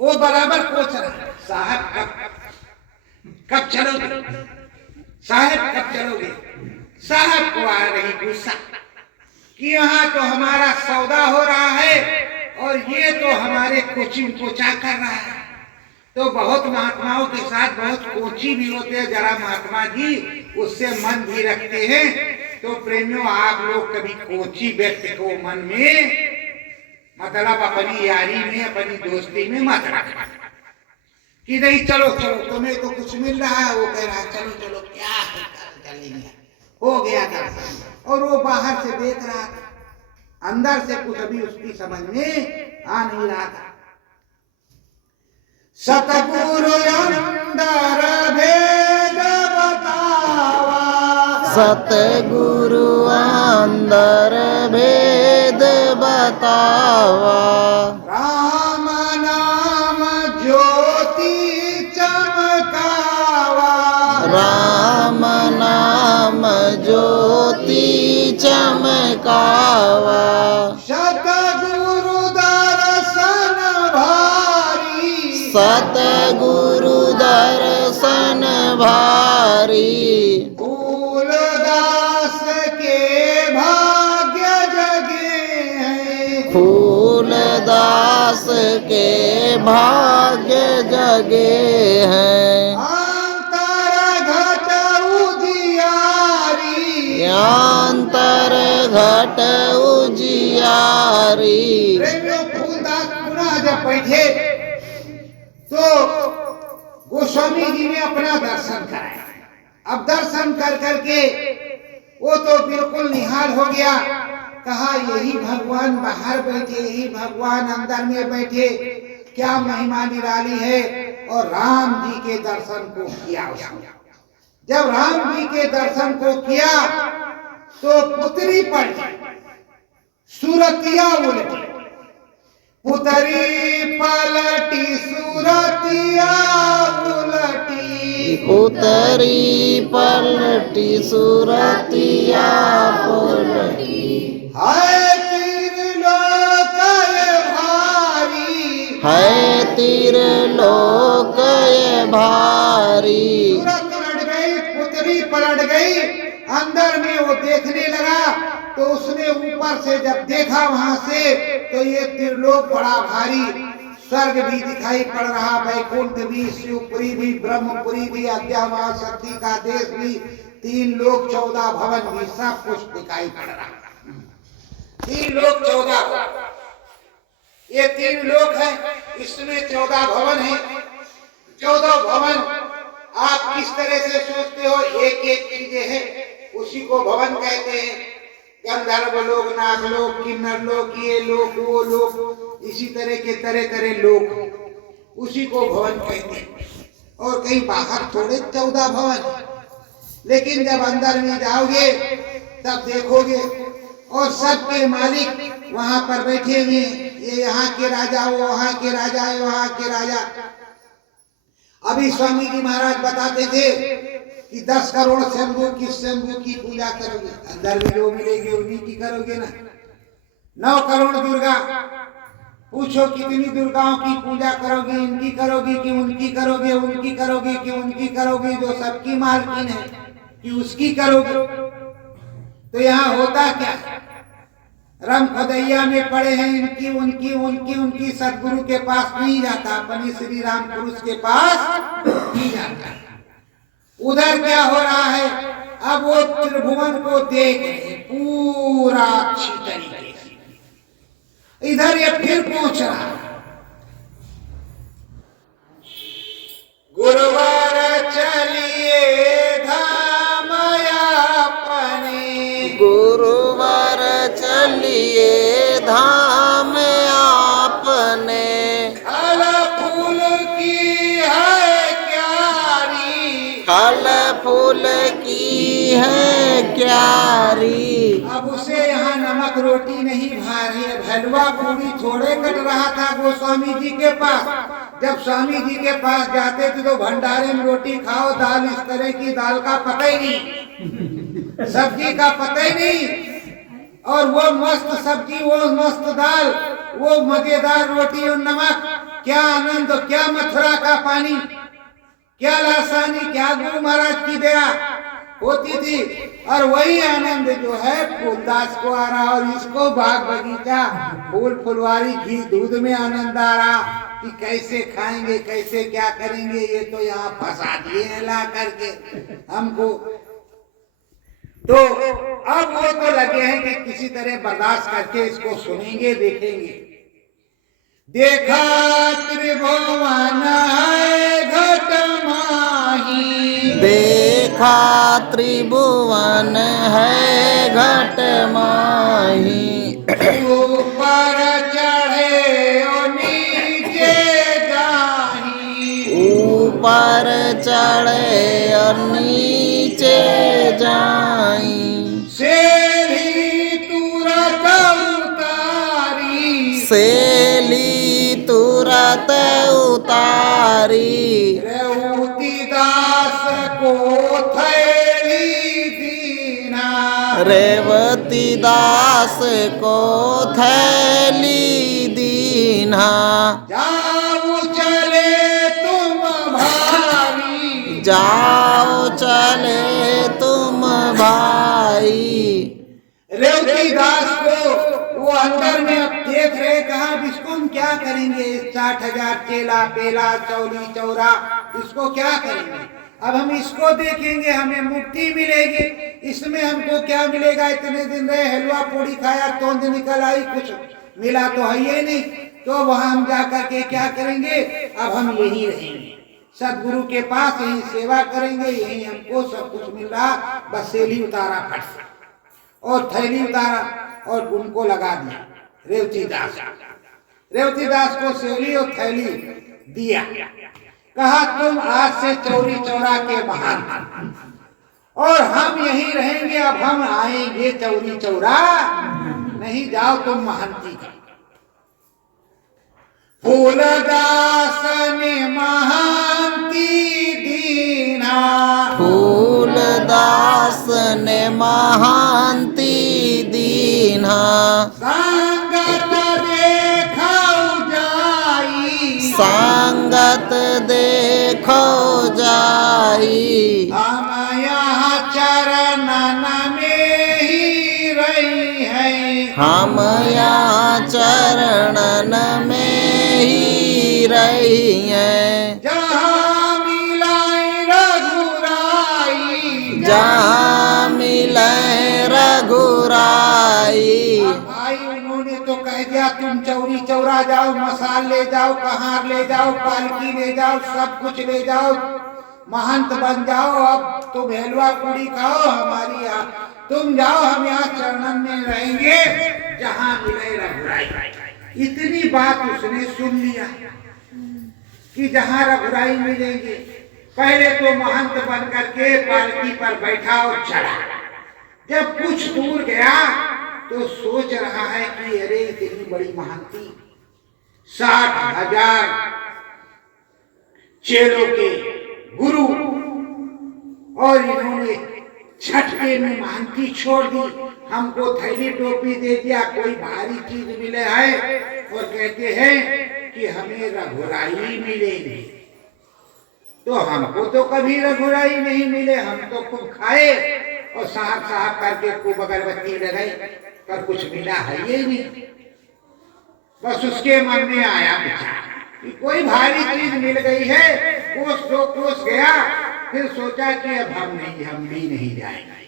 वो बराबर पूछ रहा है, साहब कब चलोगे, साहब कब चलोगे। साहब को आ रही गुस्सा कि यहाँ तो हमारा सौदा हो रहा है और ये तो हमारे कोचिंग कोचा कर रहा है। तो बहुत महात्माओं के साथ बहुत कोची भी होते हैं, जरा महात्मा जी उससे मन भी रखते हैं। तो प्रेमियों, आप लोग कभी कोची व्यक्ति को मन में मतलब अपनी यारी में, अपनी दोस्ती में मत रखना कि नहीं चलो चलो तुम्हें तो कुछ मिल रहा है, वो कह रहा है चलो चलो क्या है चलेंगे। हो गया दर्शन और वो बाहर से देख रहा था, अंदर से कुछ अभी उसकी समझ में आ नहीं रहा था। सतगुरु अंदर भेद बतावा, सतगुरु अंदर भेद बतावा, राम नाम ज्योति चमकावा, राम नाम ज्योति चमकावा, सतगुरु दर्शन भारी, सतगुरु दर्शन भारी, फूलदास के भाग्य जगे हैं, फूलदास के भाग्य जगे हैं, अंतर घट उजियारी, अंतर घट उजियारी। प्रेमियों फूलदास पुनः जब बैठे तो गोस्वामी जी ने अपना दर्शन कराया। अब दर्शन कर करके वो तो बिल्कुल निहाल हो गया, कहा यही भगवान बाहर बैठे, यही भगवान अंदर में बैठे, क्या महिमा निराली है। और राम जी के दर्शन को किया उसने। जब राम जी के दर्शन को किया तो पुतरी पड़ी, सूरतिया उलटी, पुतरी पलटी सूरतिया उलटी, पुतरी पलटी सूरतिया पलटी, हाय त्रिलोक भारी, है त्रिलोक भारी। सूरत पलट गई, पुतरी पलट गई। अंदर में वो देखने लगा तो उसने ऊपर से जब देखा वहां से तो ये त्रिलोक बड़ा भारी, स्वर्ग भी दिखाई पड़ रहा, वैकुंठ भी, शिवपुरी भी, ब्रह्मपुरी भी, अद्या शक्ति का देश भी, 3 लोक 14 भवन भी, सब कुछ दिखाई पड़ रहा। 3 लोक 14, ये 3 लोक है, इसमें 14 भवन है। 14 भवन आप किस तरह से सोचते हो, एक एक चीजें हैं, उसी को भवन कहते हैं। गंधर्व लोग, नागलोक, किन्नर लोक, ये लोक वो लोक, इसी तरह के तरह तरह लोक, उसी को भवन कहते हैं। और कहीं बाहर थोड़े 14 भवन, लेकिन जब अंदर में जाओगे तब देखोगे और सबके मालिक वहां पर बैठे हुए, ये यहाँ के राजा, वो वहां के राजा, वहां के राजा। अभी स्वामी जी महाराज बताते थे कि 10 करोड़ शंभू की पूजा करोगे, अंदर में जो मिलेगी उन्हीं की करोगे ना। 9 करोड़ दुर्गा, पूछो कितनी दुर्गाओं की पूजा करोगे, इनकी करोगे कि उनकी करोगे, उनकी करोगे कि उनकी करोगे, जो सबकी मालकिन है कि उसकी करोगे। तो यहाँ होता क्या, रम खुदैया में पड़े हैं, इनकी उनकी उनकी उनकी, सदगुरु के पास नहीं जाता, अपने श्री राम पुरुष के पास नहीं जाता। उधर क्या हो रहा है, अब वो त्रिभुवन को देख रहे पूरा अच्छी तरीके से, इधर ये फिर पहुंच रहा है। गुरुवार चलिए धाम अपने, गुरुवार चलिए धाम आपने, फल फूल की है क्यारी, फल फूल की है क्यारी। अब उसे यहाँ नमक रोटी नहीं भा रही है, हलवा पूरी थोड़े कट रहा था गोस्वामी जी के पास। जब स्वामी जी के पास जाते थे तो भंडारे में रोटी खाओ, दाल इस तरह की दाल का पता ही नहीं, सब्जी का पता ही नहीं, और वो मस्त सब्जी, वो मस्त दाल, वो मजेदार रोटी और नमक, क्या आनंद, क्या मथुरा का पानी, क्या लासानी, क्या गुरु महाराज की दया होती थी। और वही आनंद जो है फूलदास को आ रहा, और इसको बाग बगीचा, फूल फुलवारी, घी दूध में आनंद आ रहा कि कैसे खाएंगे, कैसे क्या करेंगे, ये तो यहाँ फंसा दिए हैं ला करके हमको। तो अब वो तो लगे हैं कि किसी तरह बर्दाश्त करके इसको सुनेंगे, देखेंगे। देखा त्रिभुवन है घट माही, देखा त्रिभुवन है घट माही। ऊपर चढ़े और नीचे जाही, ऊपर चढ़े और नीचे जाई। सेली तुरत उतारी, सेली तुरत उतारी। रेवती दास को थैली दीना, रेवती दास को थैली दीना। जाओ चले तुम भारी, जाओ चले तुम भाई। रेवती दास को वो अंदर में अब देख रहे, कहा अब इसको हम क्या करेंगे, 60,000 चेला पेला चौली चौरा, इसको क्या करेंगे। अब हम इसको देखेंगे, हमें मुक्ति मिलेगी, इसमें हमको क्या मिलेगा। इतने दिन रहे, हलवा पूड़ी खाया, तोंद निकल आई, कुछ मिला तो है ही नहीं। तो वहां हम जाकर के क्या करेंगे, अब हम यही रहेंगे, सदगुरु के पास यही सेवा करेंगे, यही हमको सब कुछ मिल रहा। बस सेली उतारा फट से और थैली उतारा और उनको लगा दिया रेवती दास। रेवती दास को सेली और थैली दिया, कहा तुम आज से चौरी चौरा के महान और हम यहीं रहेंगे। अब हम आएंगे चौरी चौरा नहीं, जाओ तुम महंती का। फूलदास ने महंती दीना, फूलदास ने महंती दीना। संगत देखो जाई, संगत देखो जाई। हम यहाँ चरणन में ही रही है, हम यहाँ चरणन में ही रही हैं। जहाँ मिलाई रघुराई, जहाँ मिले रघुराई। भाई उन्होंने तो कह दिया तुम चौरी चौरा जाओ, मसाल ले जाओ, कहार ले जाओ, पालकी ले जाओ, सब कुछ ले जाओ, महंत बन जाओ। अब तुम हलवा पूड़ी खाओ हमारी यहाँ, तुम जाओ, हम यहाँ चरणन में रहेंगे जहाँ मिले रघुराई। इतनी बात उसने सुन लिया कि जहाँ रघुराई मिलेंगे। पहले तो महंत बन करके पालकी पर बैठा और चला। जब कुछ दूर गया तो सोच रहा है कि अरे इतनी बड़ी महंती, 60,000 चेलों के गुरु, और इन्होंने झटके में महंती छोड़ दी, हमको थैली टोपी दे दिया, कोई भारी चीज मिले है और कहते हैं कि हमें रघुराई मिलेगी। तो हमको तो कभी रघुराई नहीं मिले, हम तो खूब खाए और साहब साहब करके खूब अगरबत्ती लगाई, पर कुछ मिला है ये नहीं। बस उसके मन में आया विचार कि कोई भारी चीज मिल गई है, कोस दो कोस गया, फिर सोचा कि अब हम भी नहीं जाएंगे,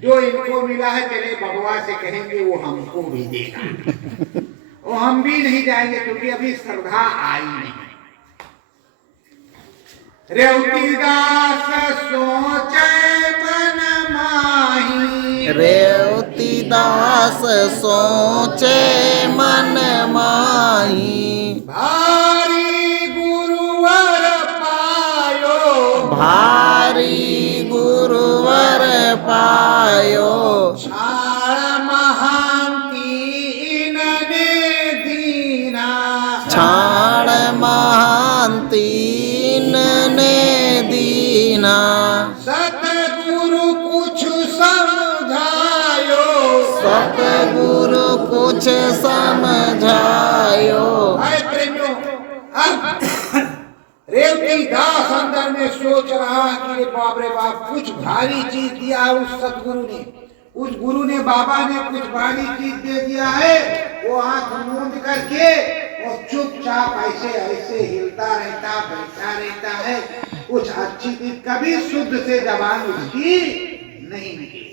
जो इनको मिला है चले भगवा से कहेंगे वो हमको भी देगा, वो हम भी नहीं जाएंगे क्योंकि अभी श्रद्धा आई नहीं। रेवती दास सोचे मन माही, रेवती दास सोचे मन माही। भारी गुरुवर पायो, भारी गुरुवर पायो। छाड़ महंती इनने दीना, छाड़ महंती ने दीना। सतगुरु कुछ समझायो, सतगुरु कुछ समझायो। भाई प्रेमियों, अब रेवती दास अंदर में सोच रहा कि बाप रे बाप, कुछ भारी चीज दिया है उस सतगुरु ने, उस गुरु ने, बाबा ने कुछ भारी चीज दे दिया है। वो आंख मूंद करके और चुपचाप ऐसे ऐसे हिलता रहता, बैठा रहता है। कुछ अच्छी चीज कभी शुद्ध से जबान उसकी नहीं निकली।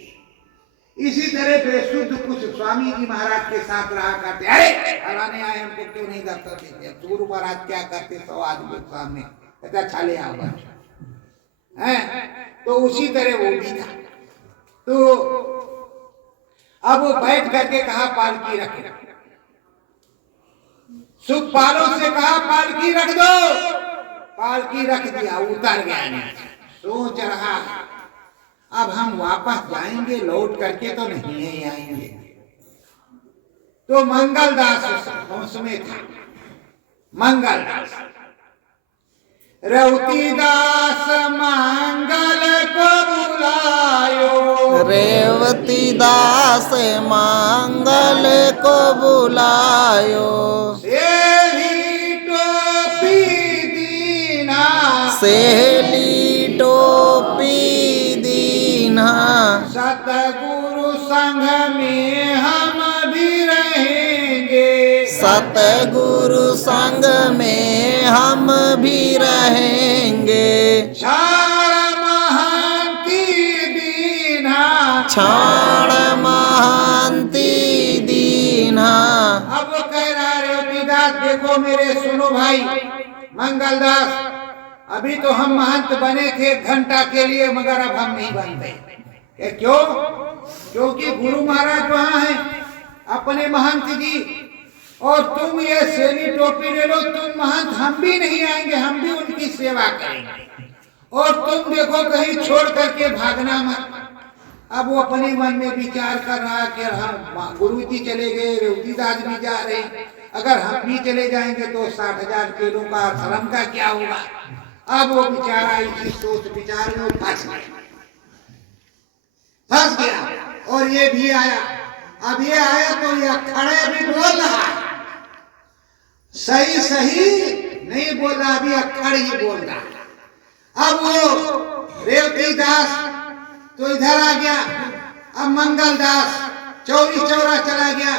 इसी तरह बेशुद्ध कुछ स्वामी जी महाराज के साथ रहा करते। अरे फलाने आए, हमको क्यों नहीं दफ्तर देते? गुरु महाराज क्या करते 100 आदमी के सामने, कहता छाले आओ हैं। तो उसी तरह वो भी था। तो अब वो बैठ करके कहा पालकी रखो, सुखपालों से कहा पालकी रख दो, पालकी रख दिया, उतर गया। सोच रहा है अब हम वापस जाएंगे, लौट करके तो नहीं आएंगे। तो मंगलदास उसमें था। मंगलदास रेवतीदास मंगल को बुलायो, रेवतीदास मंगल को बुलायो, सेली टोपी दीना, सेली टोपी दीना, सतगुरु संग में हम भी रहेंगे, सतगुरु संग में हम भी रहेंगे, छाड़ महंती दीना, छाड़ महंती दीना। अब कह रहा रेवतीदास, देखो मेरे सुनो भाई मंगलदास, अभी तो हम महंत बने थे घंटा के लिए, मगर अब हम नहीं बनते। क्यों? क्योंकि गुरु महाराज वहां हैं अपने महंत जी, और तुम ये सेली टोपी ले लो, तुम महंत, हम भी नहीं आएंगे, हम भी उनकी सेवा करेंगे, और तुम देखो कहीं छोड़ करके भागना मत। अब वो अपने मन में विचार कर रहा कि हम गुरु जी चले गए, रेवतीदास भी जा रहे, अगर हम भी चले जाएंगे तो 60,000 किलो का श्रम का क्या होगा। अब वो बेचारा इसी सोच विचार में फंस गया, और ये भी आया। अब ये आया तो ये अखड़े भी बोल रहा, सही सही नहीं बोल रहा, अभी अखड़ ही बोल रहा। अब वो रेवतीदास तो इधर आ गया, अब मंगलदास चौरी चौरा चला गया।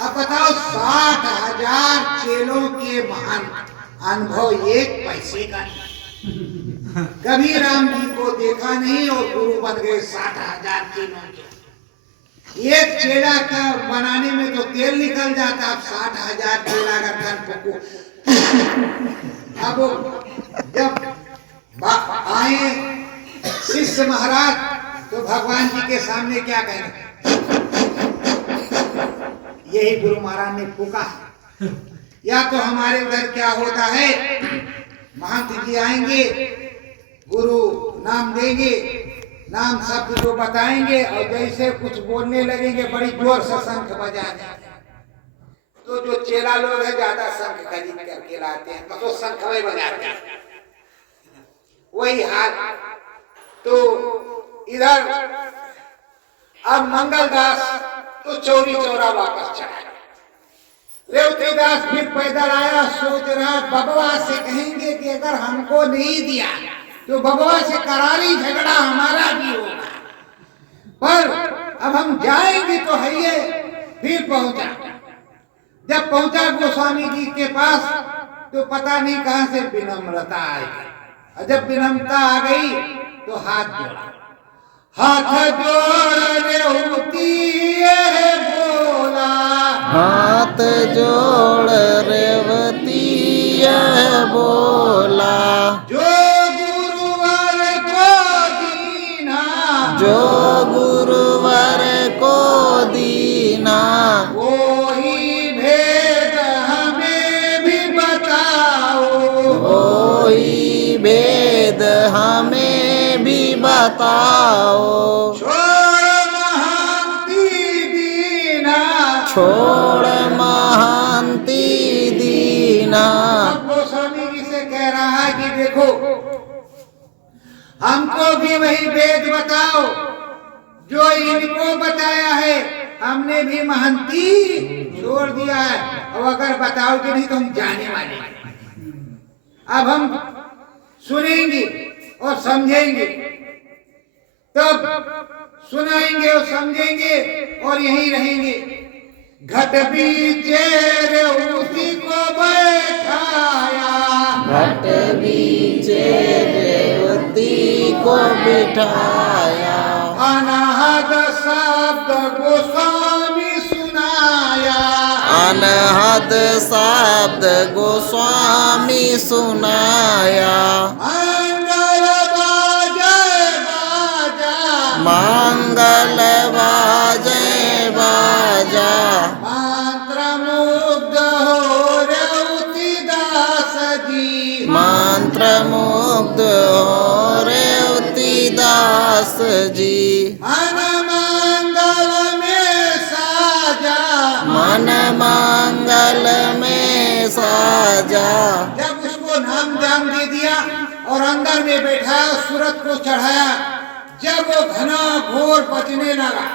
अब बताओ 60,000 चेलों के महान अनुभव एक पैसे का नहीं। कभी राम जी को देखा नहीं और गुरु बन गए 60,000 चेलों के। एक चेला का बनाने में तो तेल निकल जाता, अब 60,000 चेला का कन। अब जब आए शिष्य महाराज तो भगवान जी के सामने क्या कहेंगे? यही गुरु महाराज ने फूका। या तो हमारे उधर क्या होता है, महंत जी आएंगे, गुरु नाम देंगे, नाम शब्द जो बताएंगे, और जैसे कुछ बोलने लगेंगे बड़ी जोर से शंख बजा देंगे। तो जो चेला लोग है ज्यादा शंख खरीद करके लाते हैं, तो शंख वही बजाते हैं, वही हाल। तो इधर अब मंगलदास तो चौरी चौरा वापस चला। रेवतीदास फिर पैदल आया, सोच रहा बबवा से कहेंगे कि अगर हमको नहीं दिया तो बबवा से करारी झगड़ा हमारा भी होगा, पर अब हम जाएंगे तो है ये। फिर पहुंचा, जब पहुंचा गोस्वामी जी के पास तो पता नहीं कहां से विनम्रता आई, और जब विनम्रता आ गई तो हाथ जोड़ा, हाथ जोड़ रेवती बोला, हाथ जोड़ रेवती बोला, जो गुरुवर को दीना, जो गुरुवर को दीना, वही भेद हमें भी बताओ, वही भेद हमें भी बताओ, छोड़ महंती दीना, छोड़ महंती दीना। अब गोस्वामी जी से कह रहा है कि देखो हमको भी वही वेद बताओ जो इनको बताया है, हमने भी महंती छोड़ दिया है, और अगर बताओगे नहीं तो हम जाने वाले हैं। अब हम सुनेंगे और समझेंगे, तब सुनाएंगे और समझेंगे और यहीं रहेंगे। घट बीचे रेवती को बैठाया, घट बीचे रेवती को बिठाया, अनाहद शब्द अनहद शब्द गोस्वामी सुनाया। मंगल बाजे बाजा, मंगल बाजे बाजा, मंत्र मुग्ध हो रेवती दास जी, मंत्र मुग्ध हो रेवती दास जी। मन मंगल में साजा, मन मंगल में साजा। जब उसको नाम जाम दे दिया और अंदर में बैठाया, सूरत को चढ़ाया, जब वो घना घोर बजने लगा,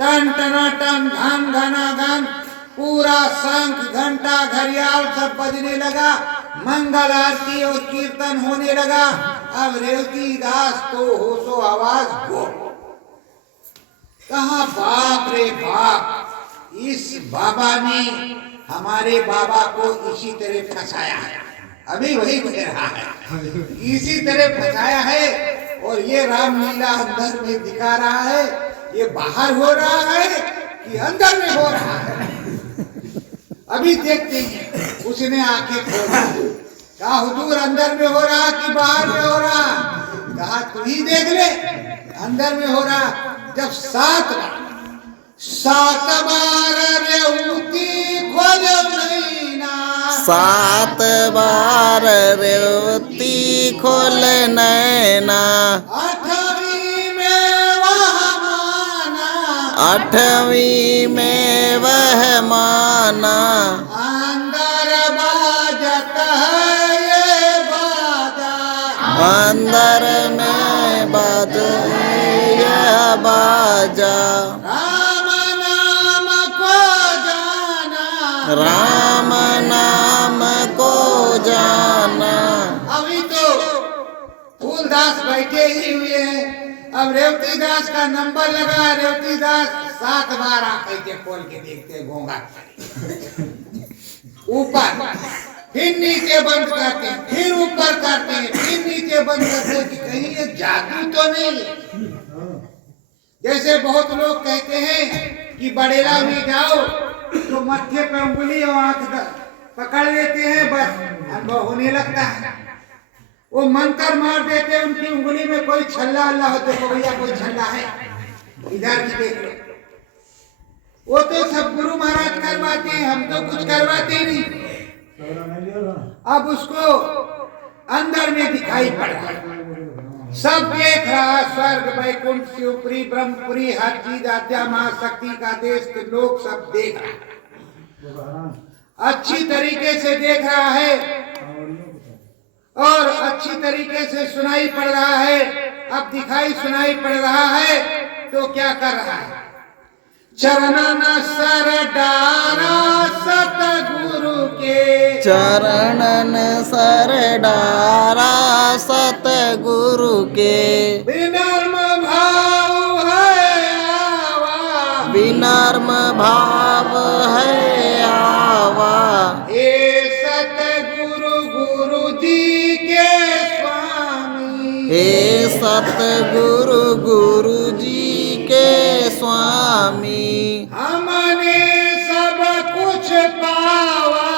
टन टना टन, घन घना घन, पूरा शंख घंटा घड़ियाल सब बजने लगा, मंगल आरती और कीर्तन होने लगा। अब रेवती दास तो होशो आवाज गो, कहा बाप रे बाप, इस बाबा ने हमारे बाबा को इसी तरह फंसाया है, अभी वही कह रहा है, इसी तरह फंसाया है। और ये रामलीला अंदर में दिखा रहा है, ये बाहर हो रहा है कि अंदर में हो रहा है, अभी देखते हैं। उसने आंखें खोली, कहा हुजूर अंदर में हो रहा कि बाहर में हो रहा? कहा तू ही देख ले, अंदर में हो रहा। जब 7 बार रेवती खोल नैना, 7 बार रेवती खोल नैना, 8वीं में वह माना, 8वीं में वह माना। अंदर बाजत है ये बाजा, अंदर में बाजे यह बाजा। राम नाम को जाना, राम नाम को जाना। अभी तो फूलदास बैठे ही हुए हैं। अब रेवती दास का नंबर लगा, रेवती दास 7 बार आंखें के खोल के देखते, गोंगा ऊपर, फिर नीचे बंद करते हैं, फिर ऊपर करते हैं, फिर नीचे बंद करते हैं कि कहीं ये जादू तो नहीं है। जैसे बहुत लोग कहते हैं कि बड़ेला में जाओ तो मत्थे पे उंगली और आंख पकड़ लेते हैं, बस अनुभव होने लगता है। वो मंत्र मार देते हैं, उनकी उंगली में कोई छल्ला अल्लाह हो, देखो भैया कोई छल्ला है, इधर भी देख लो। वो तो सब गुरु महाराज करवाते हैं, हम तो कुछ करवाते नहीं। अब उसको अंदर में दिखाई पड़ रहा है, सब देख रहा, स्वर्ग वैकुंठ शिवपुरी ब्रह्मपुरी हर चीज आद्या महाशक्ति का देश के लोग सब देख रहा, अच्छी तरीके से देख रहा है और अच्छी तरीके से सुनाई पड़ रहा है। अब दिखाई सुनाई पड़ रहा है तो क्या कर रहा है? चरणन सर डारा सतगुरु के, चरणन सर डारा सतगुरु के। विनम्र भाव है आवा, विनम्र भाव है आवा। हे सतगुरु गुरु जी के स्वामी, हे सतगुरु गुरु जी के स्वामी। हमने सब कुछ पावा,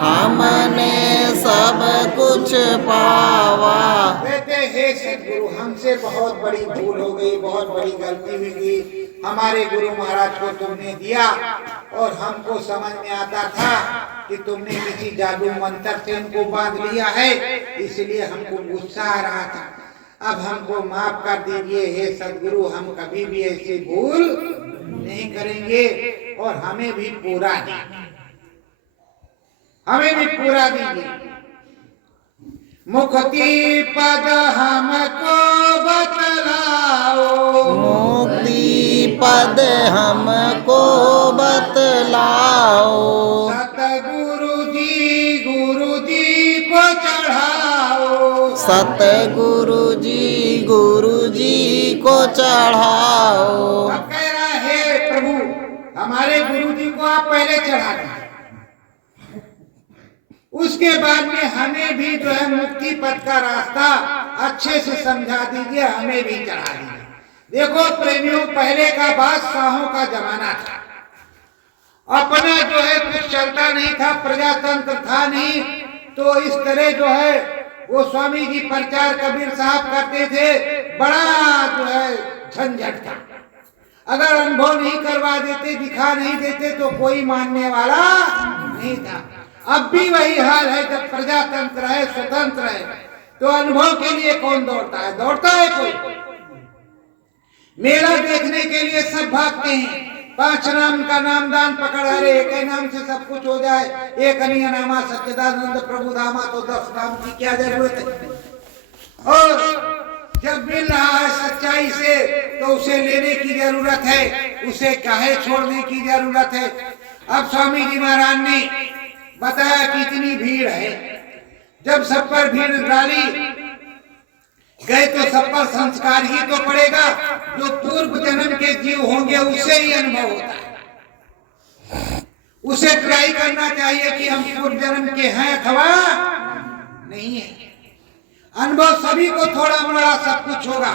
हमने सब कुछ पावा। कहते हे सतगुरु हमसे बहुत बड़ी भूल हो गई, बहुत बड़ी गलती हुई गई। हमारे गुरु महाराज को तुमने दिया और हमको समझ में आता था कि तुमने किसी जादू मंत्र से उनको बांध लिया है, इसलिए हमको गुस्सा आ रहा था। अब हमको माफ कर दीजिए हे सतगुरु, हम कभी भी ऐसी भूल नहीं करेंगे और हमें भी पूरा दीजिए, हमें भी पूरा दीजिए। मुक्ति पद हमको बतलाओ, मुक्ति पद हमको बतलाओ। सतगुरु जी को चढ़ाओ, सतगुरु जी को चढ़ाओ। अब कह रहा है प्रभु हमारे गुरु जी को आप पहले चढ़ा दें, उसके बाद में हमें भी जो है मुक्ति पथ का रास्ता अच्छे से समझा दीजिए, हमें भी चढ़ा दीजिए। देखो प्रेमियों, पहले का बादशाहों का जमाना था, अपना जो है कुछ चलता नहीं था, प्रजातंत्र था नहीं, तो इस तरह जो है वो स्वामी जी प्रचार कबीर साहब करते थे, बड़ा जो है झंझट था। अगर अनुभव नहीं करवा देते, दिखा नहीं देते तो कोई मानने वाला नहीं था। अब भी वही हाल है, जब प्रजातंत्र है, स्वतंत्र है, तो अनुभव के लिए कौन दौड़ता है? दौड़ता है कोई? मेला देखने के लिए सब भागते हैं, 5 नाम का नामदान पकड़, अरे एक ही नाम से सब कुछ हो जाए, एक अनिया नामा सच्चिदानंद प्रभु धामा, तो 10 नाम की क्या जरूरत है? और जब मिल रहा है सच्चाई से तो उसे लेने की जरूरत है, उसे काहे छोड़ने की जरूरत है? अब स्वामी जी महाराज ने बताया कि इतनी भीड़ है, जब सब पर भीड़ डाली गए तो सब पर संस्कार ही तो पड़ेगा। जो पूर्व जन्म के जीव होंगे उसे ही अनुभव होता है, उसे ट्राई करना चाहिए कि हम पूर्व जन्म के हैं अथवा नहीं है। अनुभव सभी को थोड़ा बड़ा सब कुछ होगा,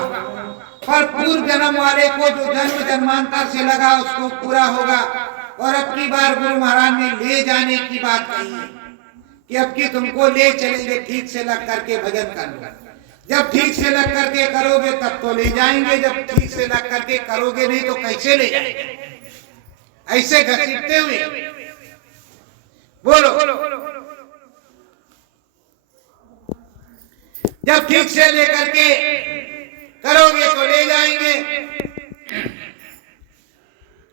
पर पूर्व जन्म वाले को जो जन्म जन्मांतर से लगा उसको पूरा होगा। और अब की बार गुरु महाराज ने ले जाने की बात कही है कि अब की तुमको ले चलेंगे, ठीक से लग करके भजन करना। जब ठीक से लग करके करोगे तब तो ले जाएंगे, जब ठीक से लग करके करोगे नहीं तो कैसे ले जाएंगे? ऐसे घसीटते हुए बोलो, जब ठीक से लेकर के करोगे तो ले जाएंगे।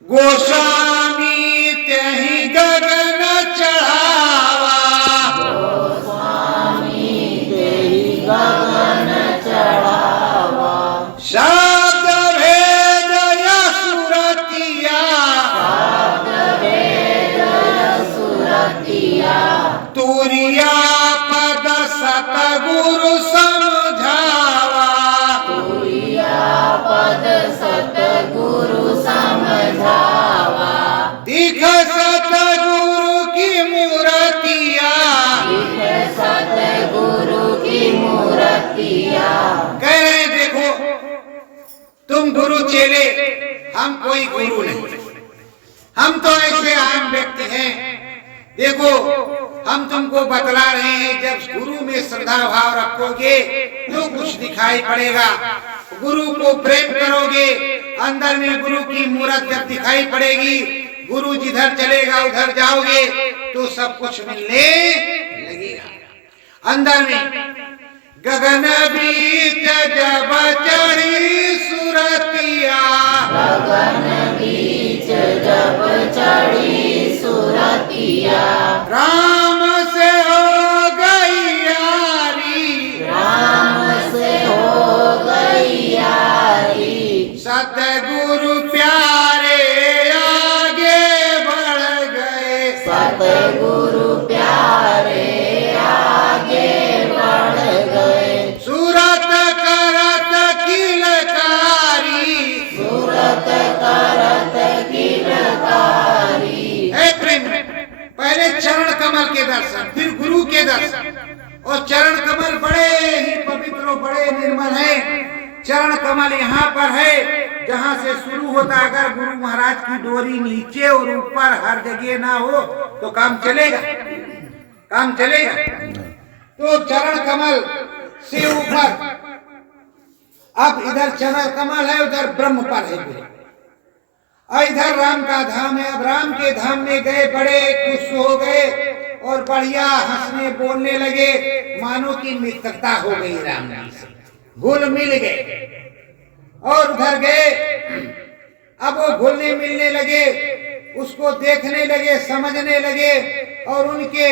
गोस्वामी त्यहि गगन चढ़ावा, शब्द भेद सुरतिया, तुरिया पद सतगुरु समझावा, दिख सतगुरु की मूर्तिया, कह रहे हैं देखो तुम गुरु चेले, हम कोई गुरु नहीं, हम तो ऐसे आम व्यक्ति हैं। देखो हम तुमको बतला रहे हैं, जब गुरु में श्रद्धा भाव रखोगे तो कुछ दिखाई पड़ेगा। गुरु को प्रेम करोगे, अंदर में गुरु की मूर्त जब दिखाई पड़ेगी, गुरु जिधर चलेगा उधर जाओगे तो सब कुछ मिलने लगेगा। अंदर में गगन बीच जब चढ़ी सुरतिया, राम से हो गई यारी, सतगुरु प्यारे आगे बढ़ गए, सूरत करत किलकारी, है प्रेम। पहले चरण कमल के दर्शन, फिर गुरु के दर्शन। और चरण कमल बड़े ही पवित्र और बड़े निर्मल है। चरण कमल यहाँ पर है जहाँ से शुरू होता। अगर गुरु महाराज की डोरी नीचे और ऊपर हर जगह ना हो तो काम चलेगा, काम चलेगा। तो चरण कमल से ऊपर, अब इधर चरण कमल है, उधर ब्रह्म पर है, और इधर राम का धाम है। अब राम के धाम में गए, बड़े खुश हो गए और बढ़िया हंसने बोलने लगे, मानो की मित्रता हो गई राम जी से, घुल मिल गए। और उधर गए, अब वो घुलने मिलने लगे, उसको देखने लगे, समझने लगे। और उनके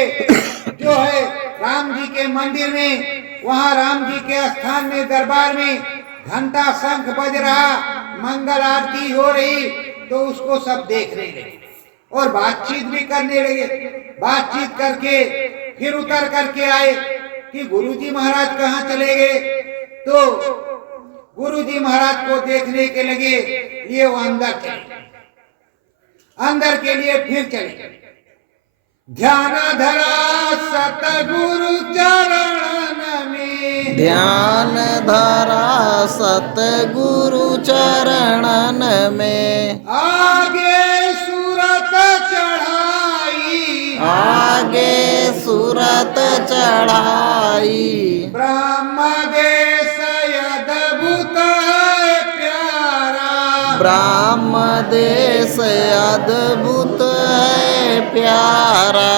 जो है राम जी के मंदिर में, वहाँ राम जी के स्थान में, दरबार में घंटा शंख बज रहा, मंगल आरती हो रही, तो उसको सब देखने लगे और बातचीत भी करने लगे। बातचीत करके फिर उतर करके आए कि गुरुजी महाराज कहाँ चले गए। तो गुरुजी महाराज को देखने के लगे, ये वो अंदर चले, अंदर के लिए फिर चले। ध्यान धरा सतगुरु चरणन में, ध्यान धरा सतगुरु चरणन में, आगे सूरत चढ़ा चढ़ाई। ब्रह्म देश अद्भुत है प्यारा, ब्रह्म देश अद्भुत है प्यारा।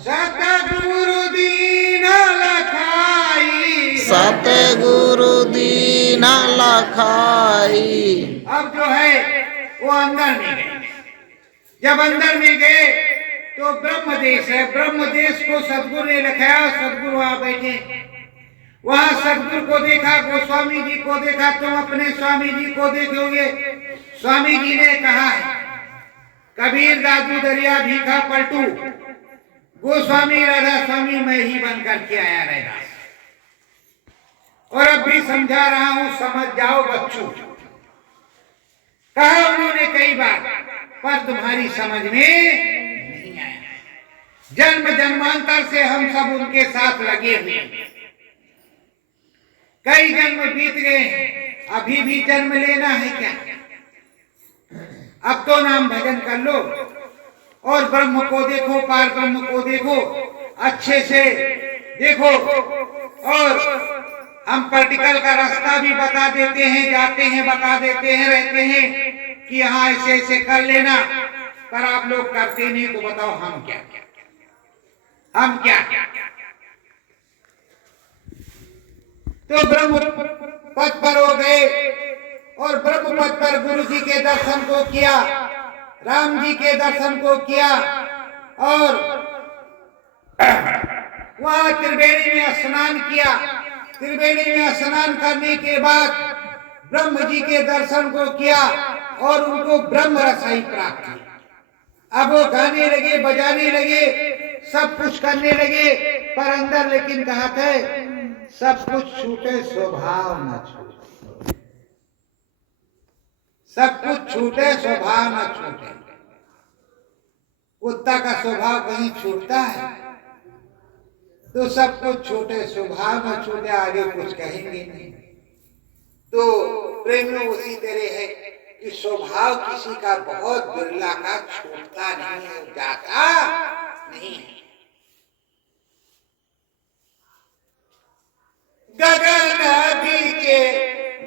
सतगुरु दीन लखाई, सतगुरु दीन लखाई। अब जो है वो अंदर में गए। जब अंदर में गए तो ब्रह्म देश है, ब्रह्म देश को सतगुरु ने लिखाया। सतगुरु वहां बैठे, वहां सतगुरु को देखा, गोस्वामी जी को देखा। तुम अपने स्वामी जी को देखोगे। स्वामी जी ने कहा है, कबीर दादू दरिया भीखा पलटू, गोस्वामी राधा स्वामी मैं ही बनकर के आया रैदास, और अब भी समझा रहा हूं, समझ जाओ बच्चों। कहा उन्होंने कई बार, पर तुम्हारी समझ में नहीं आया। जन्म जन्मांतर से हम सब उनके साथ लगे हुए, कई जन्म बीत गए हैं, अभी भी जन्म लेना है क्या? अब तो नाम भजन कर लो और ब्रह्म को देखो, पार ब्रह्म को देखो, अच्छे से देखो। और हम प्रैक्टिकल का रास्ता भी बता देते हैं, जाते हैं बता देते हैं, रहते हैं कि यहाँ ऐसे ऐसे कर लेना, पर आप लोग करते नहीं। तो बताओ हम क्या, हम क्या? तो ब्रह्म पद पर हो गए और ब्रह्म पद पर गुरु जी के दर्शन को किया, राम जी के दर्शन को किया, और वहां त्रिवेणी में स्नान किया। त्रिवेणी में स्नान करने के बाद ब्रह्म जी के दर्शन को किया और उनको ब्रह्म रसाई प्राप्त हुई। अब वो गाने लगे, बजाने लगे, सब कुछ करने लगे, पर अंदर लेकिन कहा था, सब कुछ छूटे स्वभाव न छूटे, सब कुछ छूटे स्वभाव न छूटे। कुत्ता का स्वभाव कहीं छूटता है? तो सब कुछ छूटे स्वभाव न छूटे, आगे कुछ कहेंगे नहीं। तो प्रेमियों उसी तरह है कि स्वभाव किसी का बहुत बिरला का छूटता नहीं है, जाता नहीं है। गगन बीचे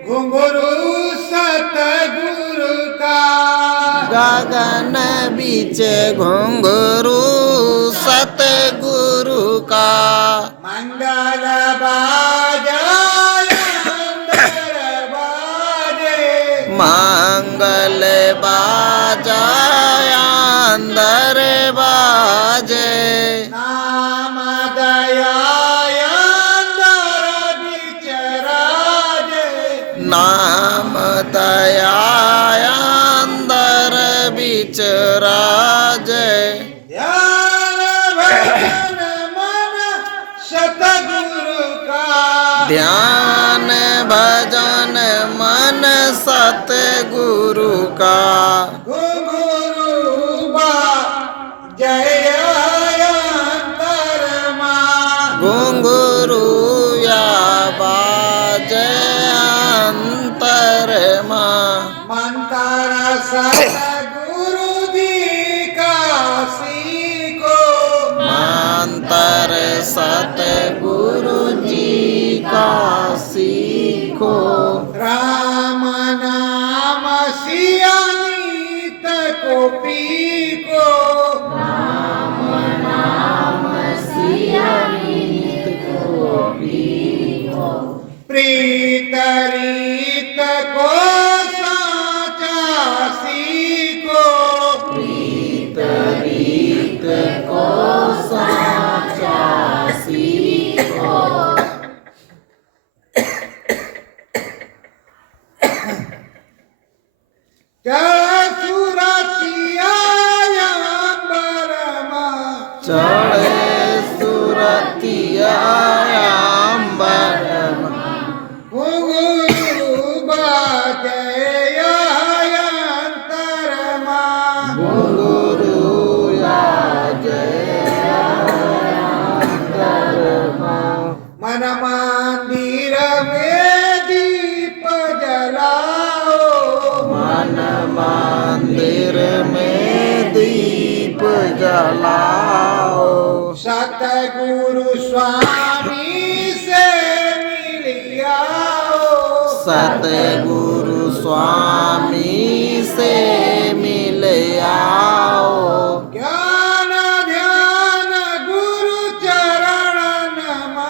घुंघरू सतगुरु का, गगन बीच घुंघरू सतगुरु का। मंगल बाजे अंदर बाजे, मंगल बाजा अंदर बाजे। नाम दया अंदर बिचराजे, नाम दया अंदर बीच राजे। ध्यान भजन मन सतगुरु का, ध्यान भजन मन सतगुरु का। घुंघरू बाजे अंतरमा, घुंघरू या बाजे अंतरमा। मंत्र सतगुरु जी का सीखो, मंत्र सतगुरु जी का सीखो। राम नाम सिया नीत को पीको, प्रीत रीत को साचा सीखो, प्रीत रीत को साचा सीखो। सुरतिया अंबरमा, चढ़े सुरतिया अंबरमा। घुंघरू बाजे अंतरमा, घुंघरू बाजे अंतरमा। मन मंदिर में दीप जलाओ, मन मंदिर में दीप जलाओ। सतगुरु स्वामी सतगुरु स्वामी से मिल आओ। ज्ञान ध्यान गुरु चरण नमा,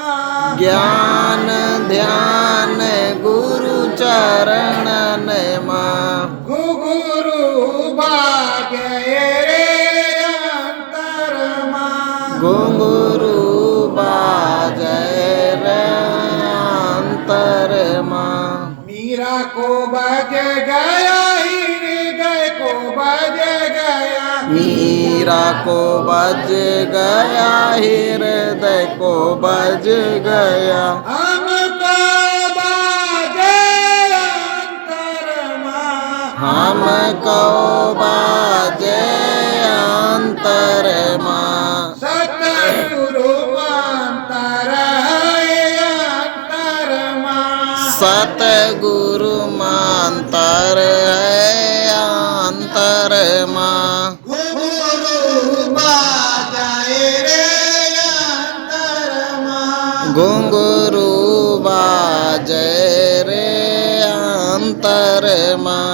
ज्ञान ध्यान गुरु चरणन मां। गुरु बाजय रे अंतर मां, घुंघरू बाजय रे अंतर मां। मीरा को बज गया हृदय को बज गया, मीरा को बज गया हृदय को बज गया। हमको बाजे अंतर मां, हमको बाजे अंतर मां। सतगुरु अंतर है अंतर मां, सतगुरु मंतर है अंतर मां। गुरु बाजाए रे अंतर मां, घुंघरू बाजय रे अंतर मां।